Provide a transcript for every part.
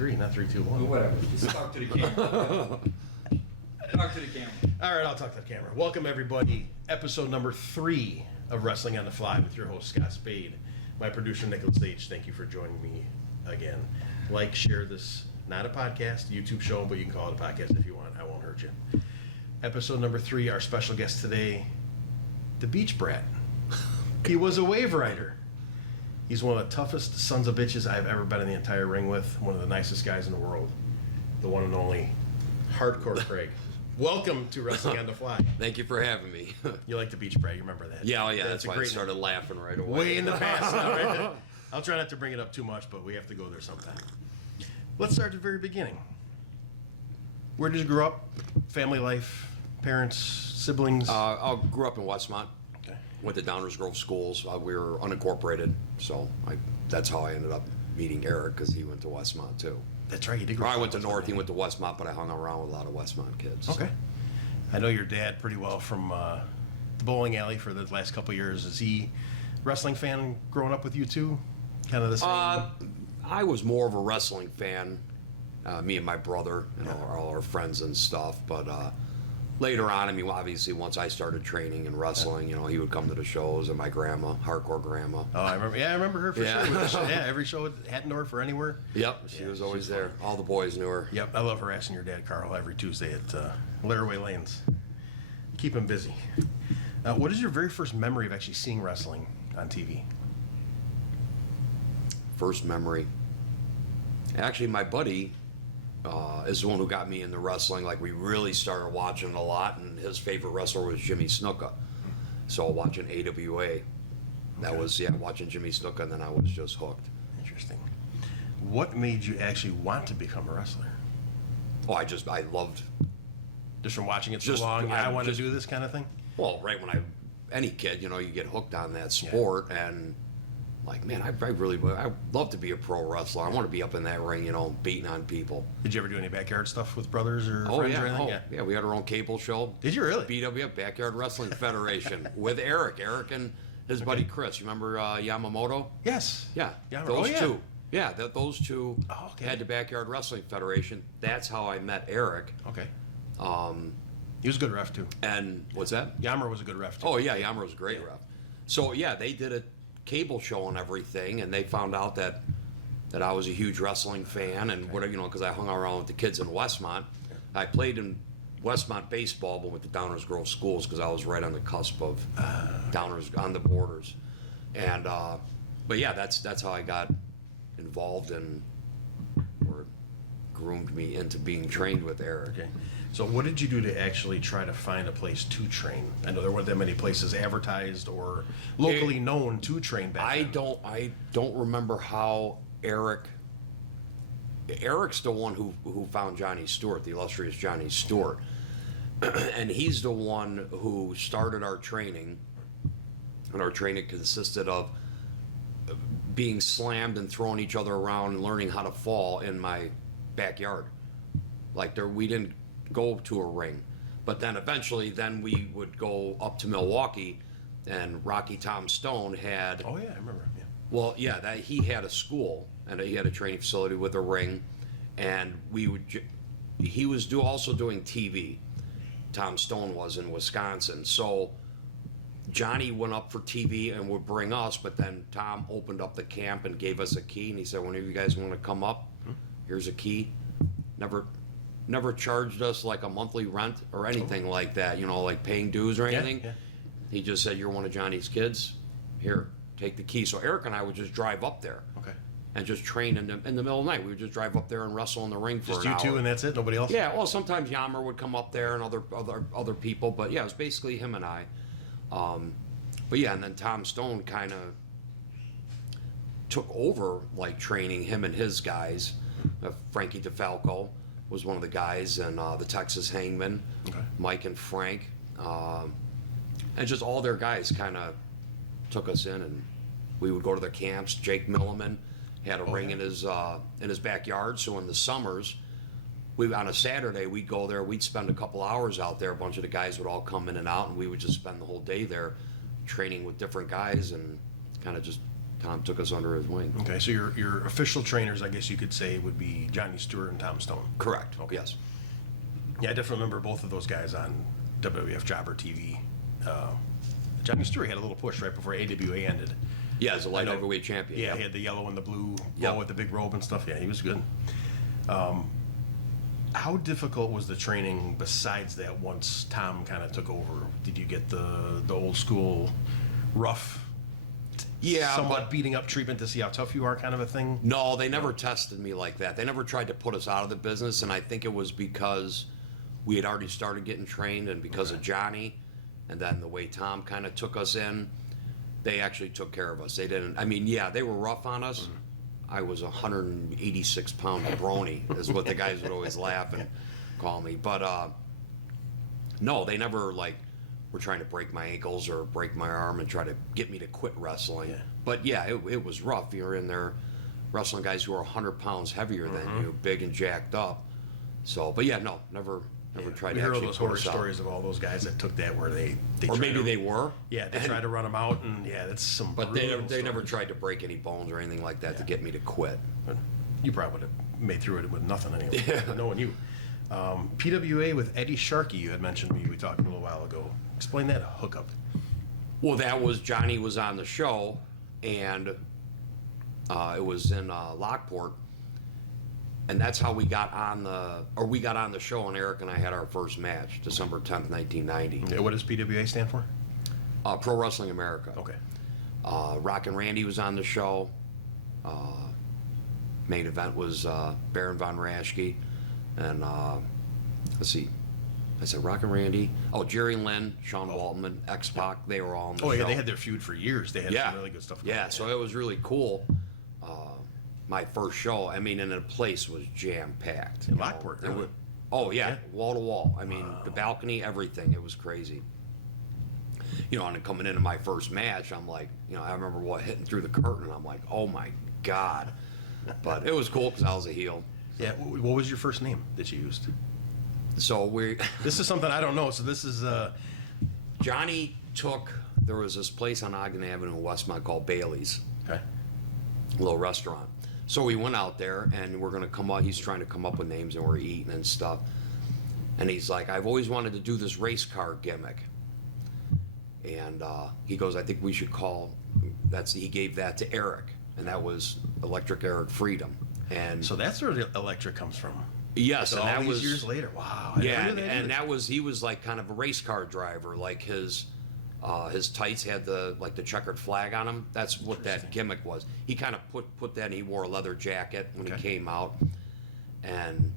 3, not 3, 2, 1. Whatever. Just talk to the camera. Talk to the camera. All right, I'll talk to the camera. Welcome, everybody. Episode number 3 of Wrestling on the Fly with your host, Scott Spade. My producer, Nicholas H. Thank you for joining me again. Like, share this, not a podcast, YouTube show, but you can call it a podcast if you want. I won't hurt you. Episode number 3, our special guest today, the Beach Brat. He was a wave rider. He's one of the toughest sons of bitches I've ever been in the entire ring with. One of the nicest guys in the world. The one and only Hardcore Craig. Welcome to Wrestling on the Fly. Thank you for having me. You like the Beach Brat, you remember that? Yeah, oh yeah, That's why I started laughing right away. Way in the past now, right? I'll try not to bring it up too much, but we have to go there sometime. Let's start at the very beginning. Where did you grow up? Family life? Parents? Siblings? I grew up in Westmont. Okay. Went to Downers Grove schools. We were unincorporated, so that's how I ended up meeting Eric, because he went to Westmont too. That's right, you did Or grow up I went to in North, he Westmont. went to Westmont, but I hung around with a lot of Westmont kids. Okay. I know your dad pretty well from the bowling alley for the last couple of years. Is he a wrestling fan growing up with you too? Kind of the same? I was more of a wrestling fan, me and my brother, all our friends and stuff, but later on, I mean, obviously, once I started training and wrestling, he would come to the shows, and my grandma, hardcore grandma. Oh, I remember her for Yeah. sure. With the yeah, every show at Hattendorf or anywhere. Yep, she was always there. All the boys knew her. Yep, I love harassing your dad, Carl, every Tuesday at Laraway Lanes. Keep him busy. What is your very first memory of actually seeing wrestling on TV? First memory. Actually, my buddy is the one who got me into wrestling. Like, we really started watching a lot, and his favorite wrestler was Jimmy Snuka. So watching AWA. That was, watching Jimmy Snuka, and then I was just hooked. Interesting. What made you actually want to become a wrestler? Oh, I loved, Just from watching it so Just- long, I I want to just- do this kind of thing? well, right when any kid, you get hooked on that sport, and like, man, I'd love to be a pro wrestler. I want to be up in that ring, beating on people. Did you ever do any backyard stuff with brothers or friends or anything? Yeah, we had our own cable show. Did you really? BWF, Backyard Wrestling Federation, with Eric and his buddy Chris. You remember Yamamoto? Yes. Yeah, Yeah, those oh, yeah. two. Yeah, those two Oh, okay. had the Backyard Wrestling Federation. That's how I met Eric. Okay. He was a good ref too. And what's that? Yammer was a good ref too. Oh yeah, Yammer was a great ref. So yeah, they did a cable show and everything, and they found out that I was a huge wrestling fan, and whatever, because I hung around with the kids in Westmont. I played in Westmont baseball, but with the Downers Grove schools, because I was right on the cusp of Downers, on the borders. And but yeah, that's how I got involved and or groomed me into being trained with Eric. Okay. So what did you do to actually try to find a place to train? I know there weren't that many places advertised or locally known to train back then. I don't remember how Eric's the one who found Johnny Stewart, the illustrious Johnny Stewart. And he's the one who started our training. And our training consisted of being slammed and throwing each other around and learning how to fall in my backyard. Like, we didn't go to a ring, but then eventually we would go up to Milwaukee, and Rocky Tom Stone had Oh yeah, I remember. Yeah. well, yeah, that he had a school and he had a training facility with a ring, and he was also doing TV. Tom Stone was in Wisconsin, so Johnny went up for TV and would bring us, but then Tom opened up the camp and gave us a key, and he said, whenever you guys want to come up, here's a key. Never charged us like a monthly rent or anything like that, like paying dues or anything. Yeah. He just said, you're one of Johnny's kids. Here, take the key. So Eric and I would just drive up there. Okay. And just train in the middle of the night. We would just drive up there and wrestle in the ring for Just an you hour. two and that's it? Nobody else? Yeah, well, sometimes Yammer would come up there and other people, but yeah, it was basically him and I. But yeah, and then Tom Stone kind of took over, like, training him and his guys. Frankie DeFalco was one of the guys, and the Texas Hangman, Mike and Frank, and just all their guys kind of took us in, and we would go to their camps. Jake Milliman had a ring in his backyard, so in the summers, on a Saturday, we'd go there, we'd spend a couple hours out there, a bunch of the guys would all come in and out, and we would just spend the whole day there training with different guys and kind of just Tom took us under his wing. Okay, so your official trainers, I guess you could say, would be Johnny Stewart and Tom Stone. Correct. Okay. Yes. Yeah, I definitely remember both of those guys on WWF Jobber TV. Johnny Stewart had a little push right before AWA ended. Yeah, as a light I know- heavyweight champion. Yeah, Yep. he had the yellow and the blue Yep. bow with the big robe and stuff. Yeah, he was good. How difficult was the training besides that once Tom kind of took over? Did you get the old school rough, Yeah, somewhat but beating up treatment to see how tough you are kind of a thing? no, they never tested me like that. They never tried to put us out of the business, and I think it was because we had already started getting trained, and because of Johnny, and then the way Tom kind of took us in, they actually took care of us. They didn't. I mean, yeah, they were rough on us. I was a 186-pound brony, is what the guys would always laugh and call me. But no, they never like were trying to break my ankles or break my arm and try to get me to quit wrestling. Yeah. But yeah, it was rough. You're in there wrestling guys who are 100 pounds heavier than you, big and jacked up. So, but yeah, no, never tried We to hear all actually those put horror us out. stories of all those guys that took that where they Or tried maybe to, they were. yeah, they tried to run them out, and yeah, that's some. But they brutal never stories. tried to break any bones or anything like that to get me to quit. But you probably would have made through it with nothing anyway. Knowing you. PWA with Eddie Sharkey, you had mentioned me. We talked a little while ago. Explain that hookup. Well, that was Johnny was on the show, and it was in Lockport, and that's how we got on the show. And Eric and I had our first match, December 10th, 1990. Yeah, what does PWA stand for? Pro Wrestling America. Okay. Rockin' Randy was on the show. Main event was Baron von Raschke, and let's see. I said Rockin' Randy. Oh, Jerry Lynn, Sean Waltman, X-Pac, they were all on the show. Oh, yeah, they had their feud for years. They had some really good stuff going Yeah, on. so it was really cool. My first show, I mean, and the place was jam-packed. In Lockport, really? Oh, yeah, wall to wall. I mean, the balcony, everything. It was crazy. And then coming into my first match, I'm like, I remember hitting through the curtain, and I'm like, oh my God. But it was cool because I was a heel. Yeah, what was your first name that you used? So This is something I don't know, so this is... Johnny there was this place on Ogden Avenue in Westmont called Bailey's, Okay. a little restaurant. So we went out there, and we're going to come up, he's trying to come up with names, and we're eating and stuff. And he's like, I've always wanted to do this race car gimmick. And he goes, I think we should call, he gave that to Eric, and that was Electric Eric Freedom. And So that's where the electric comes from. yes, So and all that these was years later. Wow. I yeah, never knew and either. he was like kind of a race car driver. Like his tights had the checkered flag on them. That's what that gimmick was. He kind of put that. He wore a leather jacket when he came out, and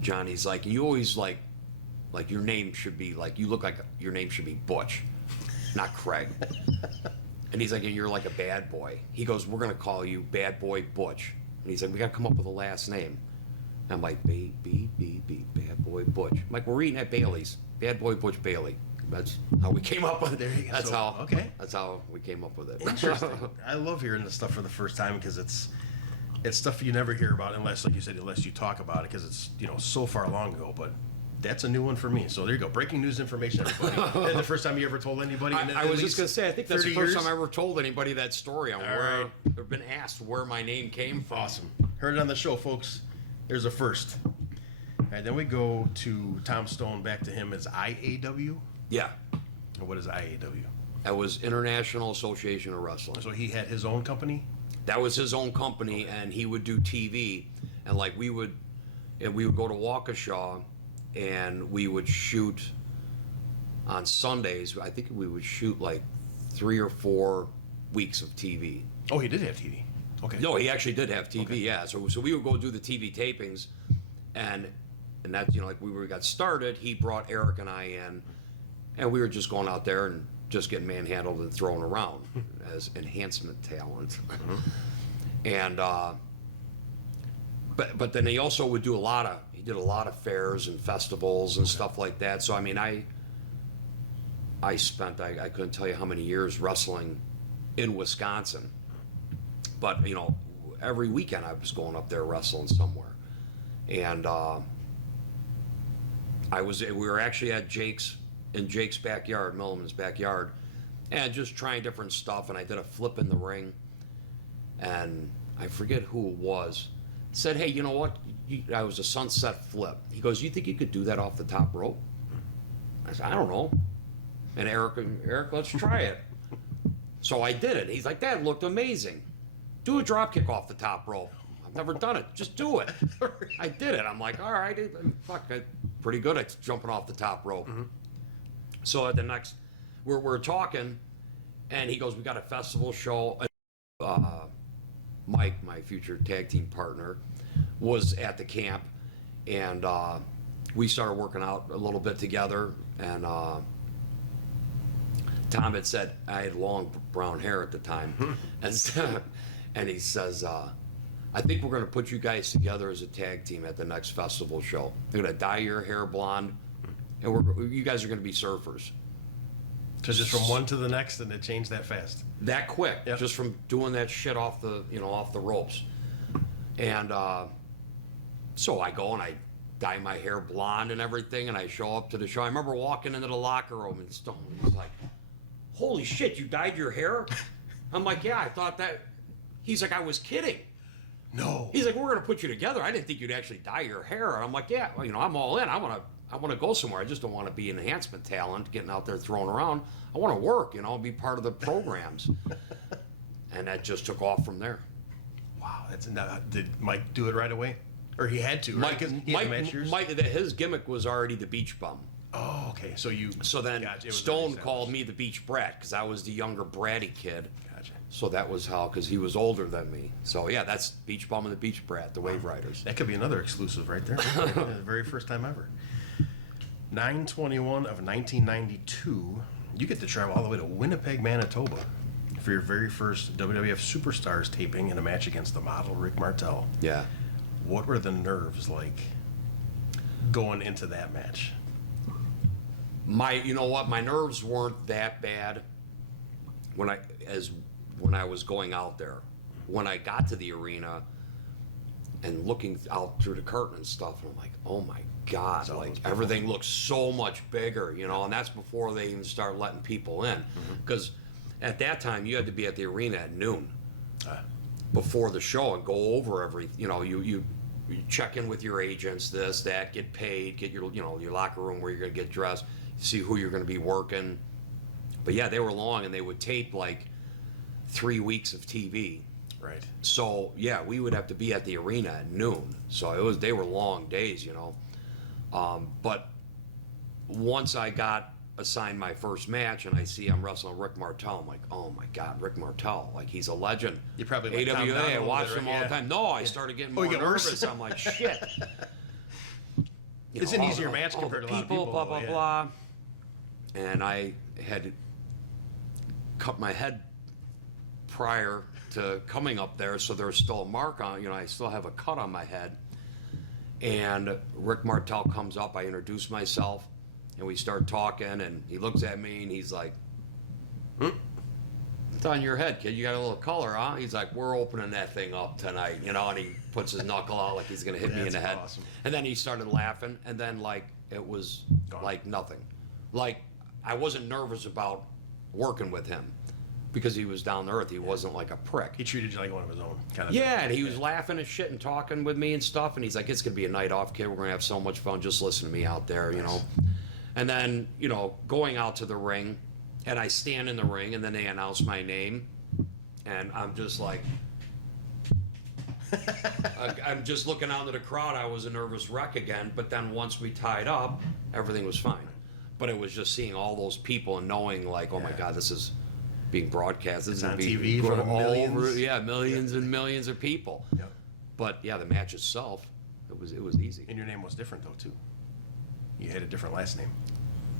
Johnny's like, you always like your name should be like, you look like your name should be Butch, not Craig. And he's like, and you're like a bad boy. He goes, we're gonna call you Bad Boy Butch. And he's like, we gotta come up with a last name. And I'm like, Bad Boy Butch. I'm like, we're eating at Bailey's. Bad Boy Butch Bailey. That's how we came up with it. There you go. That's So, how. okay. That's how we came up with it. Interesting. I love hearing this stuff for the first time because it's stuff you never hear about unless, like you said, unless you talk about it because it's so far long ago. But that's a new one for me. So there you go. Breaking news information, everybody. And the first time you ever told anybody. I was just gonna say, I think that's the 30 first years? time I ever told anybody that story. All right. I've been asked where my name came from. Awesome. Heard it on the show, folks. There's a first. All right, then we go to Tom Stone. Back to him as IAW. Yeah, And what is IAW? that was International Association of Wrestling. So he had his own company. That was his own company, and he would do TV, and like we would go to Waukesha, and we would shoot on Sundays. I think we would shoot like 3 or 4 weeks of TV. Oh, he did have TV. Okay. No, he actually did have TV. Yeah, so we would go do the TV tapings, and that's like we got started. He brought Eric and I in, and we were just going out there and just getting manhandled and thrown around as enhancement talent. And but then he also would do he did a lot of fairs and festivals and stuff like that. So I mean, I spent I couldn't tell you how many years wrestling in Wisconsin, but every weekend I was going up there wrestling somewhere. And we were actually at Jake's backyard, Milliman's backyard, and just trying different stuff. And I did a flip in the ring, and I forget who it was. Said, hey, you know what? I was a sunset flip. He goes, you think you could do that off the top rope? I said, I don't know. And Eric, let's try it. So I did it. He's like, that looked amazing. Do a drop kick off the top rope. I've never done it. Just do it. I did it. I'm like, all right, fuck, I'm pretty good at jumping off the top rope. So at the next, we're talking, and he goes, we got a festival show. Mike, my future tag team partner, was at the camp, and we started working out a little bit together. And Tom had said, I had long brown hair at the time, and he says, I think we're going to put you guys together as a tag team at the next festival show. They're going to dye your hair blonde, and you guys are going to be surfers. Because just from one to the next, and it changed that fast. That quick, Yep. just from doing that shit off the ropes. And so I go and I dye my hair blonde and everything, and I show up to the show. I remember walking into the locker room, and Stone was like, holy shit, you dyed your hair? I'm like, yeah, I thought that. He's like, I was kidding. No. He's like, we're going to put you together. I didn't think you'd actually dye your hair. And I'm like, yeah, well, I'm all in. I want to go somewhere. I just don't want to be enhancement talent, getting out there throwing around. I want to work, be part of the programs. And that just took off from there. Wow. Did Mike do it right away? Or he had to, right? 'Cause he had match years? His gimmick was already the beach bum. Oh, okay. So then Gotcha. Stone called me the beach brat because I was the younger bratty kid. Gotcha. So that was how, because he was older than me. So yeah, that's beach bum and the beach brat, the Wave Riders. That could be another exclusive right there. The very first time ever. 9/21 of 1992, you get to travel all the way to Winnipeg, Manitoba for your very first WWF Superstars taping in a match against the model Rick Martel. Yeah. What were the nerves like going into that match? You know what? My nerves weren't that bad when I was going out there. When I got to the arena and looking out through the curtain and stuff, and I'm like, oh my God, like everything looks so much bigger, and that's before they even start letting people in. Because at that time, you had to be at the arena at noon before the show and go over you check in with your agents, this, that, get paid, get your locker room where you're going to get dressed, see who you're going to be working. But yeah, they were long, and they would tape like 3 weeks of TV. Right. So yeah, we would have to be at the arena at noon. So they were long days, But once I got assigned my first match and I see I'm wrestling Rick Martel, I'm like, oh my God, Rick Martel, like he's a legend. You probably let Tom down AWA, a I little watched bit, him right? all the Yeah. time. No, I started getting more you get worse? nervous. I'm like, shit. It's an easier match compared to a lot of people, blah, blah, yeah. blah. And I had cut my head prior to coming up there, so there's still a mark on, I still have a cut on my head. And Rick Martel comes up, I introduce myself, and we start talking, and he looks at me, and he's like, it's on your head, kid, you got a little color, huh? He's like, we're opening that thing up tonight, and he puts his knuckle out like he's gonna hit me in the head. Awesome. And then he started laughing, and then it was Gone. like nothing. Like, I wasn't nervous about working with him because he was down to earth. He wasn't like a prick. He treated you like one of his own, kind of. Yeah, and he was laughing and shit and talking with me and stuff, and he's like, it's gonna be a night off, kid, we're gonna have so much fun, just listen to me out there, And then, going out to the ring, and I stand in the ring, and then they announce my name, and I'm just like, I'm just looking out into the crowd. I was a nervous wreck again, but then once we tied up, everything was fine. But it was just seeing all those people and knowing, like, oh my God, this is being broadcast. This is on gonna be TV for all millions. over, millions and millions of people. Yep. But yeah, the match itself, it was easy. And your name was different though too. You had a different last name.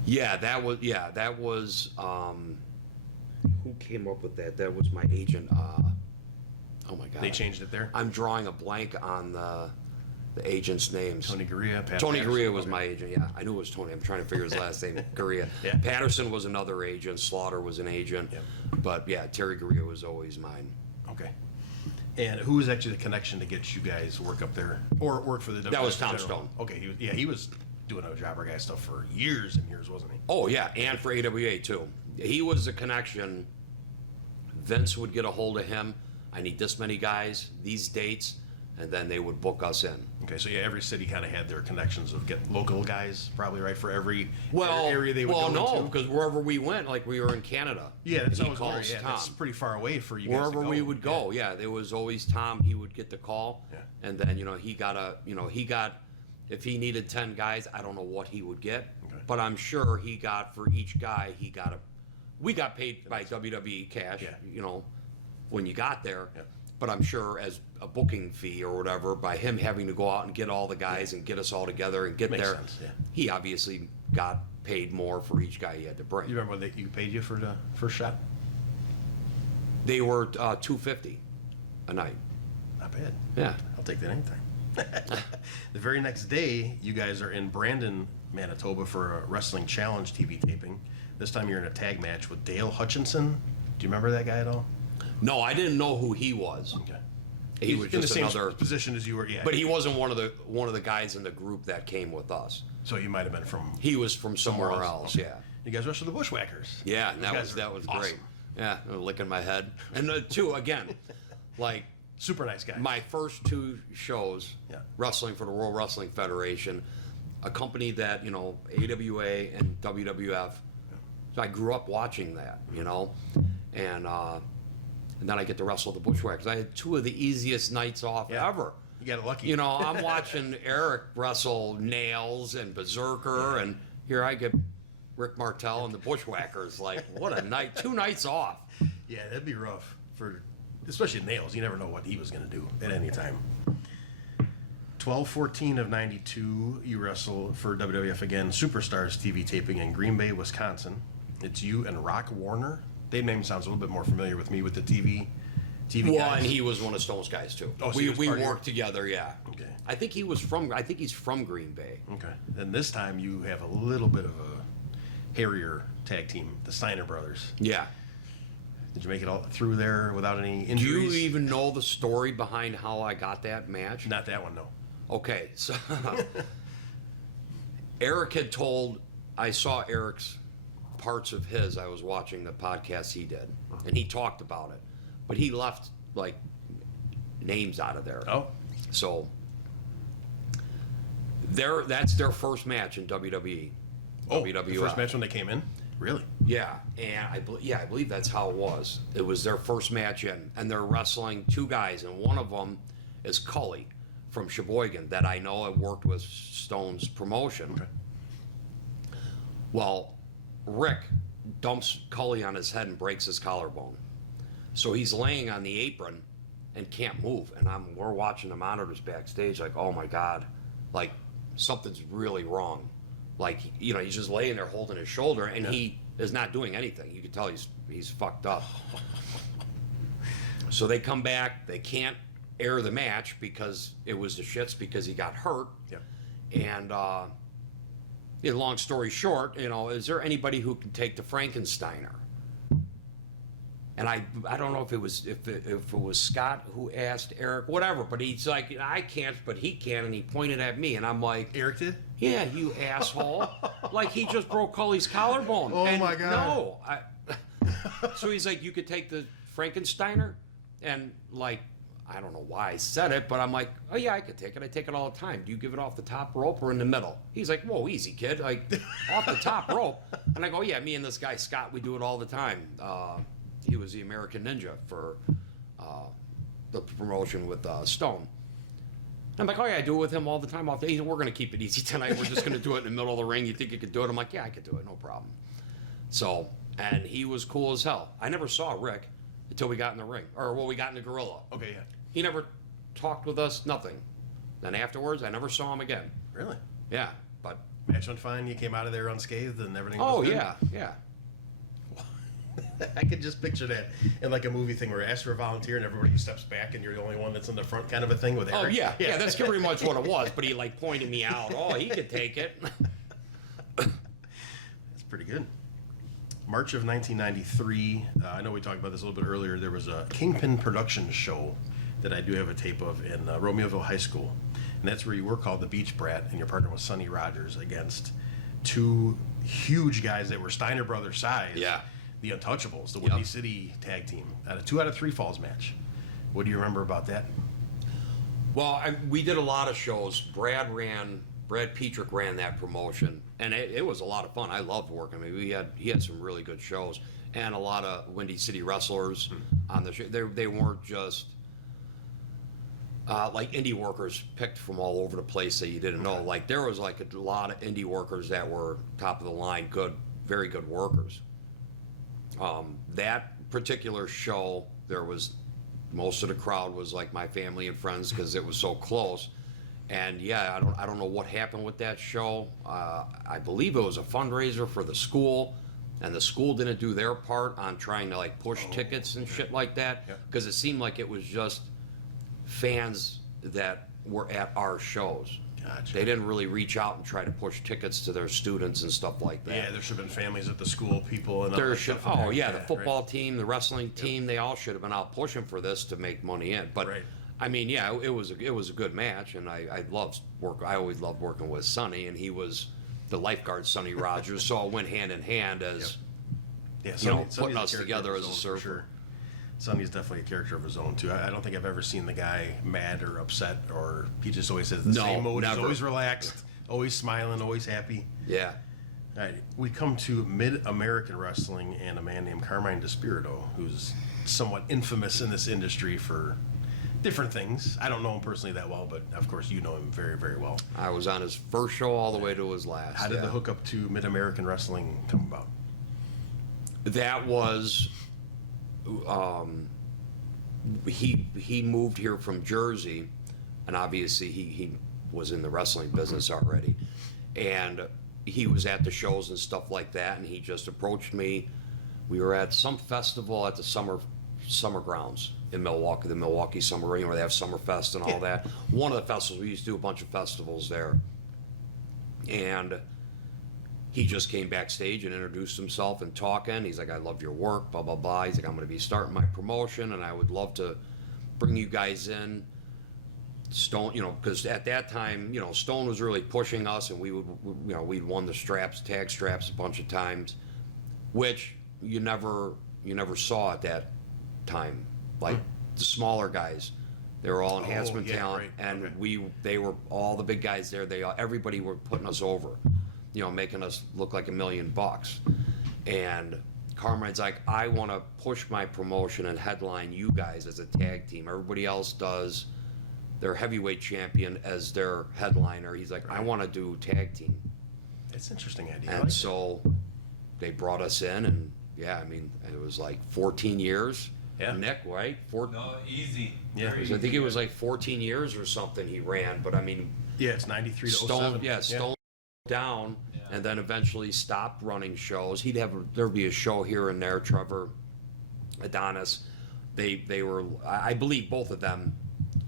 That was who came up with that? That was my agent. Oh my God. They changed it there. I'm drawing a blank on the agent's names. Tony Gurria, Tony Patterson. Gurria was my agent. Yeah, I knew it was Tony. I'm trying to figure his last name. Gurria. Yeah. Patterson was another agent. Slaughter was an agent. Yep. But yeah, Terry Gurria was always mine. Okay. And who was actually the connection to get you guys work up there or work for the WWF? That was Tom in general? Stone. Okay, he was doing a jobber guy stuff for years and years, wasn't he? Oh yeah, and for AWA too. he was a connection. Vince would get a hold of him. I need this many guys, these dates, and then they would book us in. Okay, so yeah, every city kind of had their connections of get local guys, probably, right, for every Well, area they would go no, into. because wherever we went, like we were in Canada. Yeah, that's he what I was wondering. calls Yeah, Tom. that's pretty far away for you guys Wherever to go. we would go, yeah, there was always Tom. He would get the call, Yeah. and then he got if he needed 10 guys, I don't know what he would get, Okay. but I'm sure he got for each guy we got paid by WWE cash, Yeah. when you got there. Yeah. But I'm sure as a booking fee or whatever, by him having to go out and get all the guys and get us all together and get Makes there, sense, yeah. he obviously got paid more for each guy he had to bring. You remember what you paid you for the first shot? They were $250 a night. Not bad. Yeah. I'll take that anytime. The very next day, you guys are in Brandon, Manitoba for a Wrestling Challenge TV taping. This time you're in a tag match with Dale Hutchinson. Do you remember that guy at all? No, I didn't know who he was. Okay. He was in just the same another. position as you were, yeah. But he wasn't one of the guys in the group that came with us. So you might have been from He was from somewhere else. Okay. Yeah. You guys wrestled the Bushwhackers. Yeah, and Those guys that are was awesome. great. Yeah, licking my head. And two again, like Super nice guy. my first two shows, Yeah. wrestling for the World Wrestling Federation, a company that AWA and WWF. So I grew up watching that, and then I get to wrestle the Bushwhackers. I had two of the easiest nights off Yeah. ever. You got lucky. I'm watching Eric wrestle Nails and Berserker, and here I get Rick Martel and the Bushwhackers. Like, what a night! 2 nights off. Yeah, that'd be rough for, especially Nails. You never know what he was going to do at any time. 12/14 of '92, you wrestle for WWF again, Superstars TV taping in Green Bay, Wisconsin. It's you and Rock Warner. Their name sounds a little bit more familiar with me with the TV Well, guys. and he was one of Stone's guys too. Oh, so we he was part of your- worked together, yeah. Okay. I think he's from Green Bay. Okay. And this time you have a little bit of a hairier tag team, the Steiner brothers. Yeah. Did you make it all through there without any Do injuries? you even know the story behind how I got that match? Not that one, no. Okay, so Eric had told, I saw Eric's parts of his, I was watching the podcast he did, and he talked about it, but he left like names out of there. Oh. So that's their first match in WWE. Oh, WWF. the first match when they came in? Really? Yeah, and I believe that's how it was. It was their first match in, and they're wrestling two guys, and one of them is Cully from Sheboygan that I know had worked with Stone's promotion. Okay. Well, Rick dumps Cully on his head and breaks his collarbone. So he's laying on the apron and can't move. And we're watching the monitors backstage like, oh my God, like something's really wrong. Like, he's just laying there holding his shoulder and he is not doing anything. You can tell he's fucked up. So they come back, they can't air the match because it was the shits because he got hurt. Yeah. And long story short, is there anybody who can take the Frankensteiner? And I don't know if it was Scott who asked Eric, whatever, but he's like, I can't, but he can, and he pointed at me, and I'm like, Eric did? yeah, you asshole. Like he just broke Cully's collarbone. Oh, and my God. No. So he's like, you could take the Frankensteiner? And like, I don't know why I said it, but I'm like, oh yeah, I could take it. I take it all the time. Do you give it off the top rope or in the middle? He's like, whoa, easy, kid. Like, off the top rope. And I go, yeah, me and this guy, Scott, we do it all the time. He was the American Ninja for the promotion with Stone. I'm like, oh yeah, I do it with him all the time. He said, we're going to keep it easy tonight. We're just going to do it in the middle of the ring. You think you could do it? I'm like, yeah, I could do it. No problem. So, and he was cool as hell. I never saw Rick until we got in the ring. We got in the gorilla. Okay, yeah. He never talked with us, nothing. Then afterwards, I never saw him again. Really? Yeah, but... Match went fine. You came out of there unscathed and everything Oh, was good? yeah. I could just picture that in like a movie thing where you ask for a volunteer and everybody steps back and you're the only one that's in the front kind of a thing with Eric. Oh, yeah. That's pretty much what it was. But he, like, pointed me out. Oh, he could take it. That's pretty good. March of 1993, I know we talked about this a little bit earlier, there was a Kingpin Productions show that I do have a tape of in Romeoville High School. And that's where you were called the Beach Brat, and your partner was Sonny Rogers against two huge guys that were Steiner Brothers size. Yeah. the Untouchables, the Windy Yep. City tag team, at a 2 out of 3 falls match. What do you remember about that? Well, we did a lot of shows. Brad Petrick ran that promotion, and it was a lot of fun. I loved working. I mean, he had some really good shows, and a lot of Windy City wrestlers on the show. They weren't just like indie workers picked from all over the place that you didn't know. Like there was like a lot of indie workers that were top of the line, very good workers. That particular show, there was most of the crowd was like my family and friends because it was so close. And yeah, I don't know what happened with that show. I believe it was a fundraiser for the school, and the school didn't do their part on trying to like push tickets and shit like that because it seemed like it was just fans that were at our shows. Gotcha. They didn't really reach out and try to push tickets to their students and stuff like that. Yeah, there should have been families at the school, people, and all There that should, stuff in there. the football team, the wrestling team, they all should have been out pushing for this to make money in. But Right. I mean, yeah, it was a good match, and I loved work. I always loved working with Sonny, and he was the lifeguard, Sonny Rogers. So it went hand in hand as Yeah, putting us a character together of as a his own, for surfer. Sure. Sonny's definitely a character of his own too. I don't think I've ever seen the guy mad or upset, or he just always has the No, same mode. He's never. always relaxed, always smiling, always happy. Yeah. All right, we come to Mid-American Wrestling and a man named Carmine DeSpirito, who's somewhat infamous in this industry for different things. I don't know him personally that well, but of course you know him very, very well. I was on his first show all the way to his last. How did the hookup to Mid-American Wrestling come about? That was he moved here from Jersey, and obviously he was in the wrestling business already, and he was at the shows and stuff like that, and he just approached me. We were at some festival at the summer grounds in Milwaukee, the Milwaukee Summer Ring, where they have Summerfest and all that. One of the festivals, we used to do a bunch of festivals there, and he just came backstage and introduced himself and talking. He's like, I love your work, blah, blah, blah. He's like, I'm going to be starting my promotion, and I would love to bring you guys in. Stone, because at that time, Stone was really pushing us, and we'd won the tag straps a bunch of times, which you never saw at that time. Like the smaller guys, they were all enhancement talent, right. and Okay. they were all the big guys there. Everybody were putting us over. Making us look like $1 million. And Carmine's like, I want to push my promotion and headline you guys as a tag team. Everybody else does their heavyweight champion as their headliner. He's like, I want to do tag team. It's an interesting idea. I And like so they brought us in, and yeah, I mean, it was like 14 years. Yeah. Nick, right? No, easy. Yeah. Very I think easy. it was like 14 years or something he ran, but I mean, Yeah, it's 93 to 07. Stone down, and then eventually stopped running shows. There'd be a show here and there. Trevor, Adonis, they were, I believe both of them,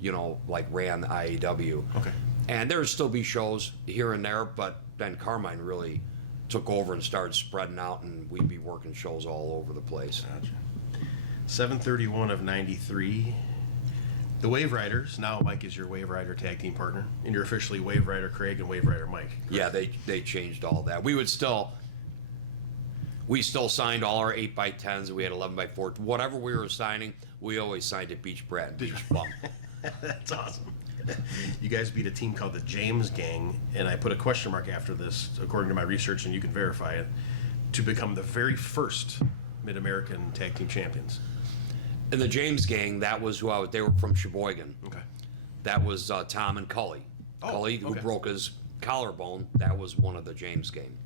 ran the IAW. Okay. And there'd still be shows here and there, but then Carmine really took over and started spreading out, and we'd be working shows all over the place. Gotcha. 7/31 of 93. The Wave Riders, now Mike is your Wave Rider tag team partner, and you're officially Wave Rider Craig and Wave Rider Mike. Yeah, they changed all that. We still signed all our 8x10s. We had 11x4. Whatever we were signing, we always signed at Beach Brat and Beach Bum. That's awesome. You guys beat a team called the James Gang, and I put a question mark after this, according to my research, and you can verify it, to become the very first Mid-American Tag Team Champions. And the James Gang, that was they were from Sheboygan. Okay. That was Tom and Cully. Oh, Cully, who okay. broke his collarbone, that was one of the James Gang.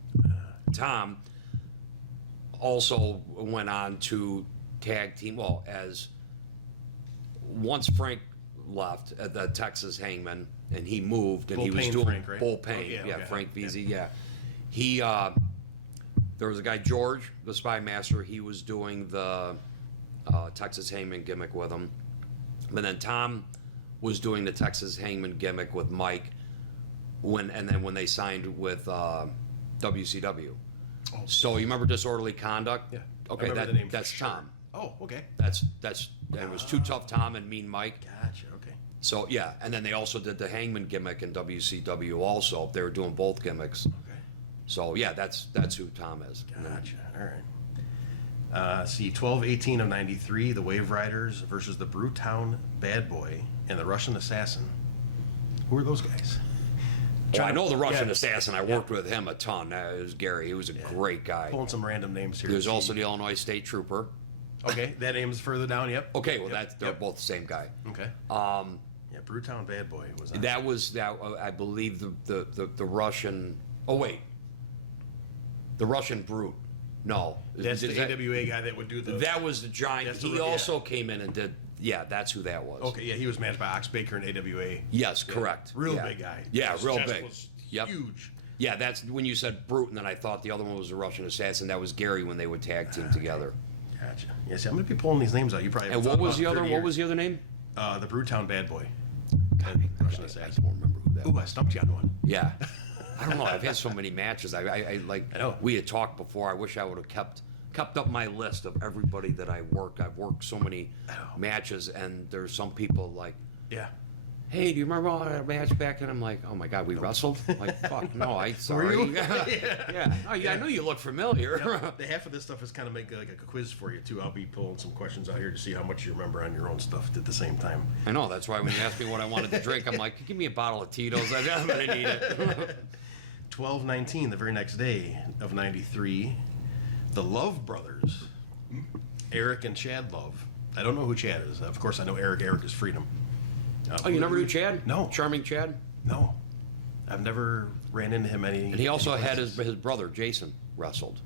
Tom also went on to tag team, as once Frank left at the Texas Hangman, and he moved, and Bull he was Payne doing Frank, right? Bull Payne, Oh, yeah, okay. Frank Veazey, yeah. He, there was a guy, George, the Spy Master, he was doing the Texas Hangman gimmick with him. But then Tom was doing the Texas Hangman gimmick with Mike when they signed with WCW. Oh. So you remember Disorderly Conduct? Yeah. I Okay, remember the name for that's sure. Tom. Oh, okay. It was Too Tough Tom and Mean Mike. Gotcha, okay. So yeah, and then they also did the Hangman gimmick in WCW also. They were doing both gimmicks. Okay. So yeah, that's who Tom is. Gotcha, all right. See, 12-18 of 93, the Wave Riders versus the Brewtown Bad Boy and the Russian Assassin. Who are those guys? Well, I know the Russian Yeah. Assassin. I worked with him a ton. It was Gary. He was a great guy. Pulling some random names here. There's also the Illinois State Trooper. Okay, that name is further down, yep. Okay, well, Yep, they're yep. both the same guy. Okay. Yeah, Brewtown Bad Boy was on. That was that. I believe the Russian. Oh wait, the Russian Brute. No, That's the Is that, AWA guy that would do the... that was the giant. That's the- He yeah. also came in and did. Yeah, that's who that was. Okay, yeah, he was managed by Ox Baker and AWA. Yes, correct. Real Yeah. big guy. Yeah, His real chest big. was Yep. huge. Yeah, that's when you said Brute, and then I thought the other one was the Russian Assassin. That was Gary when they would tag team together. Gotcha. Yeah, see, I'm going to be pulling these names out. You probably And haven't what thought was the about other? 30 What years. was the other name? The Brewtown Bad Boy. God, Russian I Assassin. don't remember who that Ooh, was. I stumped you on one. Yeah. I don't know. I've had so many matches. I like. I know. We had talked before. I wish I would have kept up my list of everybody that I worked. I've worked so many I know. matches, and there's some people like, Yeah. hey, do you remember our match back? And I'm like, oh my God, we wrestled? Like, fuck, no, sorry. you? Yeah. Oh, yeah, I know you look familiar. The half of this stuff is kind of make like a quiz for you, too. I'll be pulling some questions out here to see how much you remember on your own stuff at the same time. I know. That's why when you asked me what I wanted to drink, I'm like, give me a bottle of Tito's. I'm going to need it. 12-19, the very next day of 93, the Love Brothers, Eric and Chad Love. I don't know who Chad is. Of course, I know Eric. Eric is Freedom. Oh, you never knew Chad? No. Charming Chad? No. I've never ran into him any. And he also any had places. his brother, Jason, wrestled.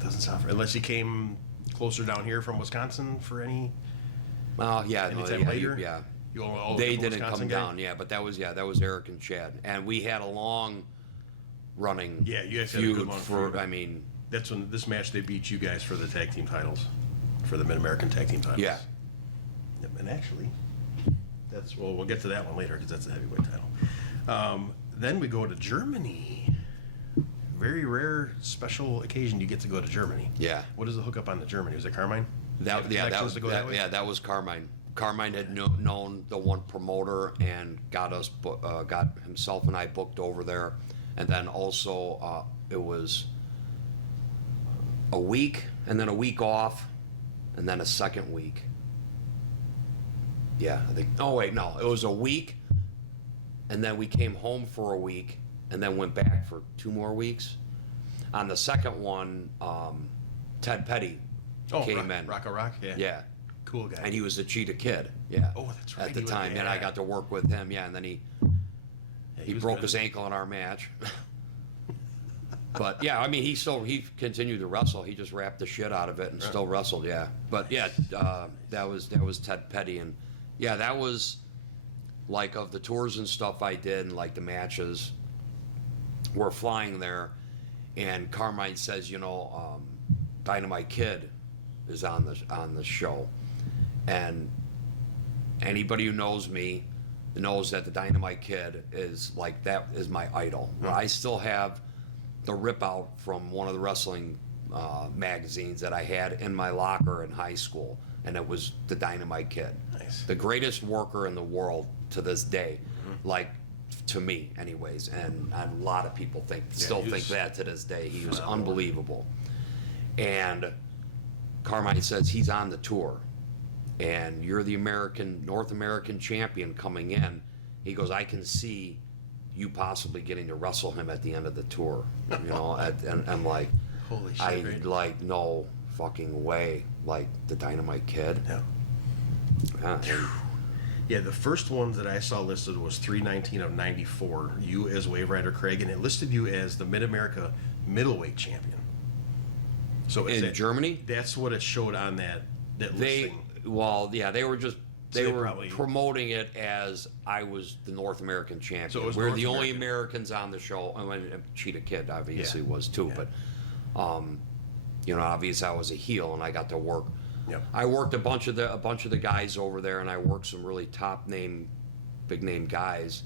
Doesn't sound unless he came closer down here from Wisconsin for any. Oh, yeah. Anytime yeah, later? Yeah. You all They the didn't Wisconsin come guy? down, yeah, but that was Eric and Chad. And we had a long running Yeah, you guys had a feud good long feud. I mean, That's when this match they beat you guys for the tag team titles, for the Mid American tag team titles. yeah. Yep, and actually, we'll get to that one later because that's a heavyweight title. Then we go to Germany. Very rare, special occasion you get to go to Germany. Yeah. What is the hookup on to Germany? Was it Carmine? That Connections to go that way? that was Carmine. Carmine had known the one promoter and got himself and I booked over there, and then also it was a week and then a week off, and then a second week. Yeah, I think. Oh wait, no, it was a week, and then we came home for a week, and then went back for 2 more weeks. On the second one, Ted Petty came in. Rocco Rock? Yeah. Yeah. Cool guy. And he was the Cheetah Kid, yeah. Oh, that's right, At the he was- time, and I yeah. got to work with him, yeah. And then he Yeah, was broke good. his ankle in our match. But yeah, I mean, he continued to wrestle. He just wrapped the shit out of it and still wrestled, yeah. But yeah, that was Ted Petty, and yeah, that was like of the tours and stuff I did and like the matches. We're flying there, and Carmine says, Dynamite Kid is on the show. And anybody who knows me knows that the Dynamite Kid is like, that is my idol. I still have the rip out from one of the wrestling magazines that I had in my locker in high school, and it was the Dynamite Kid. Nice. The greatest worker in the world to this day, like to me anyways, and a lot of people still he think was that to this day. He was phenomenal. unbelievable. And Carmine says he's on the tour, and you're the North American champion coming in. He goes, I can see you possibly getting to wrestle him at the end of the tour, and I'm like, Holy shit, I right? like, no fucking way, like the Dynamite Kid. Yeah. And Yeah, the first one that I saw listed was 3/19 of 94. You as Wave Rider Craig, and it listed you as the Mid America middleweight champion. So it's in Germany, that's what it showed on that listing. they were just So they they were probably- promoting it as I was the North American champion. So it was we're North the only American. Americans on the show. I mean, Cheetah Kid obviously Yeah. was too, Yeah. but obviously I was a heel and I got to work. Yep. I worked a bunch of the guys over there, and I worked some really big name guys.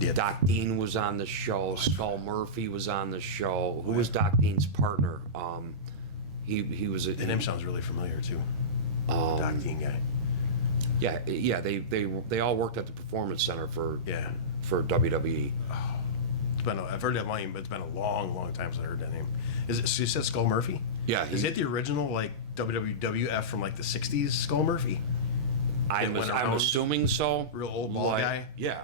Yeah. Doc Dean was on the show. Skull Murphy was on the show. Who was Doc Dean's partner? He was The name sounds really familiar too. Um, Doc Dean guy. Yeah. They all worked at the Performance Center for Yeah. WWE. I've heard that name, but it's been a long, long time since I heard that name. Is it? So you said Skull Murphy? Yeah. Is it the original like WWF from like the '60s Skull Murphy? I'm assuming so. Real old bald guy. Yeah.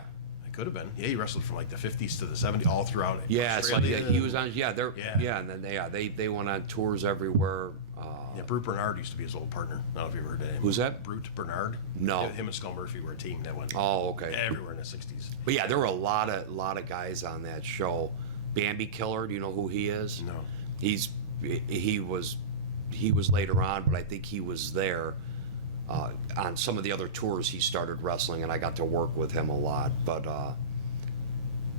It could have been. Yeah, he wrestled from like the '50s to the '70s, all throughout it. Yeah, it's like he was on. Yeah, Yeah. and then they went on tours everywhere. Yeah, Brute Bernard used to be his old partner. I don't know if you ever heard that name. Who's that? Brute Bernard. No. Yeah, him and Skull Murphy were a team that went Okay. everywhere in the '60s. But yeah, there were a lot of guys on that show. Bambi Killer, do you know who he is? No. He was later on, but I think he was there on some of the other tours. He started wrestling, and I got to work with him a lot. But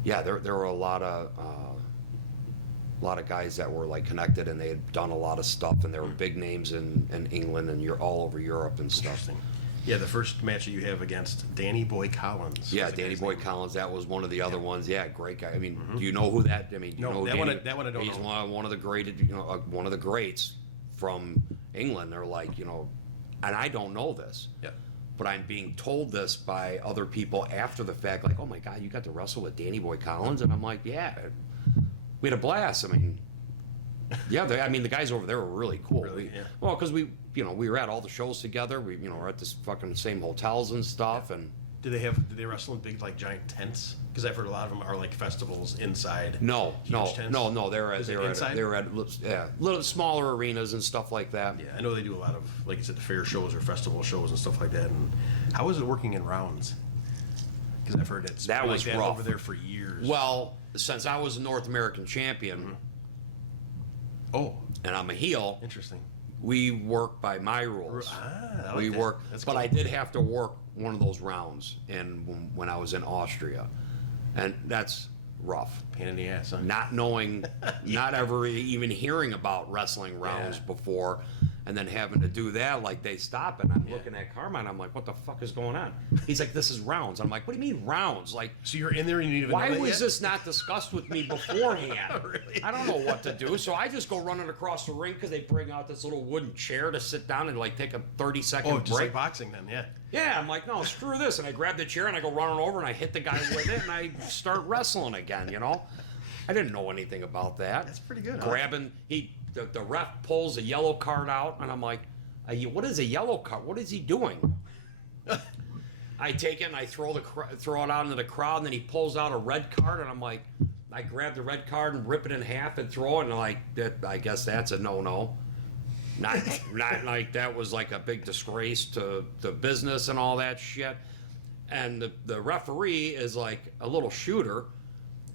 yeah, there were a lot of guys that were like connected, and they had done a lot of stuff, and there were big names in England and you're all over Europe and stuff. Interesting. Yeah, the first match that you have against Danny Boy Collins. Yeah, Danny Boy Collins. That was one of the other ones. Yeah, great guy. I mean, do you know who that? I mean, do you No, know that one I don't He's know. one of the great, one of the greats from England. They're like, and I don't know this. Yeah. But I'm being told this by other people after the fact, like, oh my God, you got to wrestle with Danny Boy Collins? And I'm like, yeah, we had a blast. I mean, yeah, the guys over there were really cool. Really, yeah. Well, because we were at all the shows together. We, were at this fucking same hotels and stuff. And Did they wrestle in big like giant tents? Because I've heard a lot of them are like festivals inside. no, Huge tents? no, they were inside? at little smaller arenas and stuff like that. Yeah, I know they do a lot of, like you said, the fair shows or festival shows and stuff like that. And how is it working in rounds? Because I've heard it's That been was like that rough. over there for years. Well, since I was a North American champion Oh, and I'm a heel, interesting. we work by my rules. I like We that. work, That's but cool. I did have to work one of those rounds when I was in Austria, and that's rough. Pain in the ass, huh? Not knowing, not ever even hearing about wrestling rounds Yeah. before, and then having to do that, like they stop and I'm looking at Carmine, I'm like, what the fuck is going on? He's like, this is rounds. I'm like, what do you mean rounds? Like, So you're in there and you didn't even why know that was yet? this not discussed with me beforehand? Really? I don't know what to do. So I just go running across the ring because they bring out this little wooden chair to sit down and like take a 30-second Oh, break. just like boxing then, yeah. Yeah, I'm like, no, screw this. And I grab the chair and I go running over and I hit the guy with it and I start wrestling again, I didn't know anything about that. That's pretty good, huh? Grabbing, the ref pulls a yellow card out and I'm like, what is a yellow card? What is he doing? I take it and I throw it out into the crowd, and then he pulls out a red card, and I'm like, I grab the red card and rip it in half and throw it, and I guess that's a no-no. Not like that was like a big disgrace to the business and all that shit. And the referee is like a little shooter.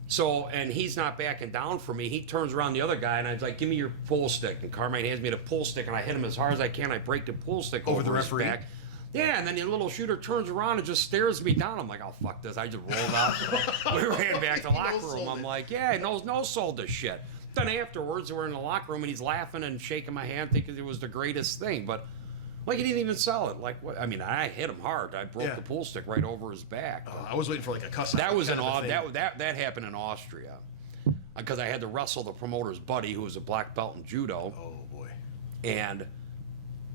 So, and he's not backing down for me. He turns around the other guy, and I was like, give me your pull stick. And Carmine hands me the pull stick, and I hit him as hard as I can. I break the pull stick over the his referee? back. Yeah, and then the little shooter turns around and just stares me down. I'm like, oh, fuck this. I just rolled out. We ran back to the locker room. No-sold I'm it. like, yeah, no sold this shit. Then afterwards, we're in the locker room, and he's laughing and shaking my hand, thinking it was the greatest thing. But, like, he didn't even sell it. Like, what? I mean, I hit him hard. I broke the pull stick right over his back. I was waiting for like a cuss. That was kind of a thing. that happened in Austria, because I had to wrestle the promoter's buddy, who was a black belt in judo, Oh boy. and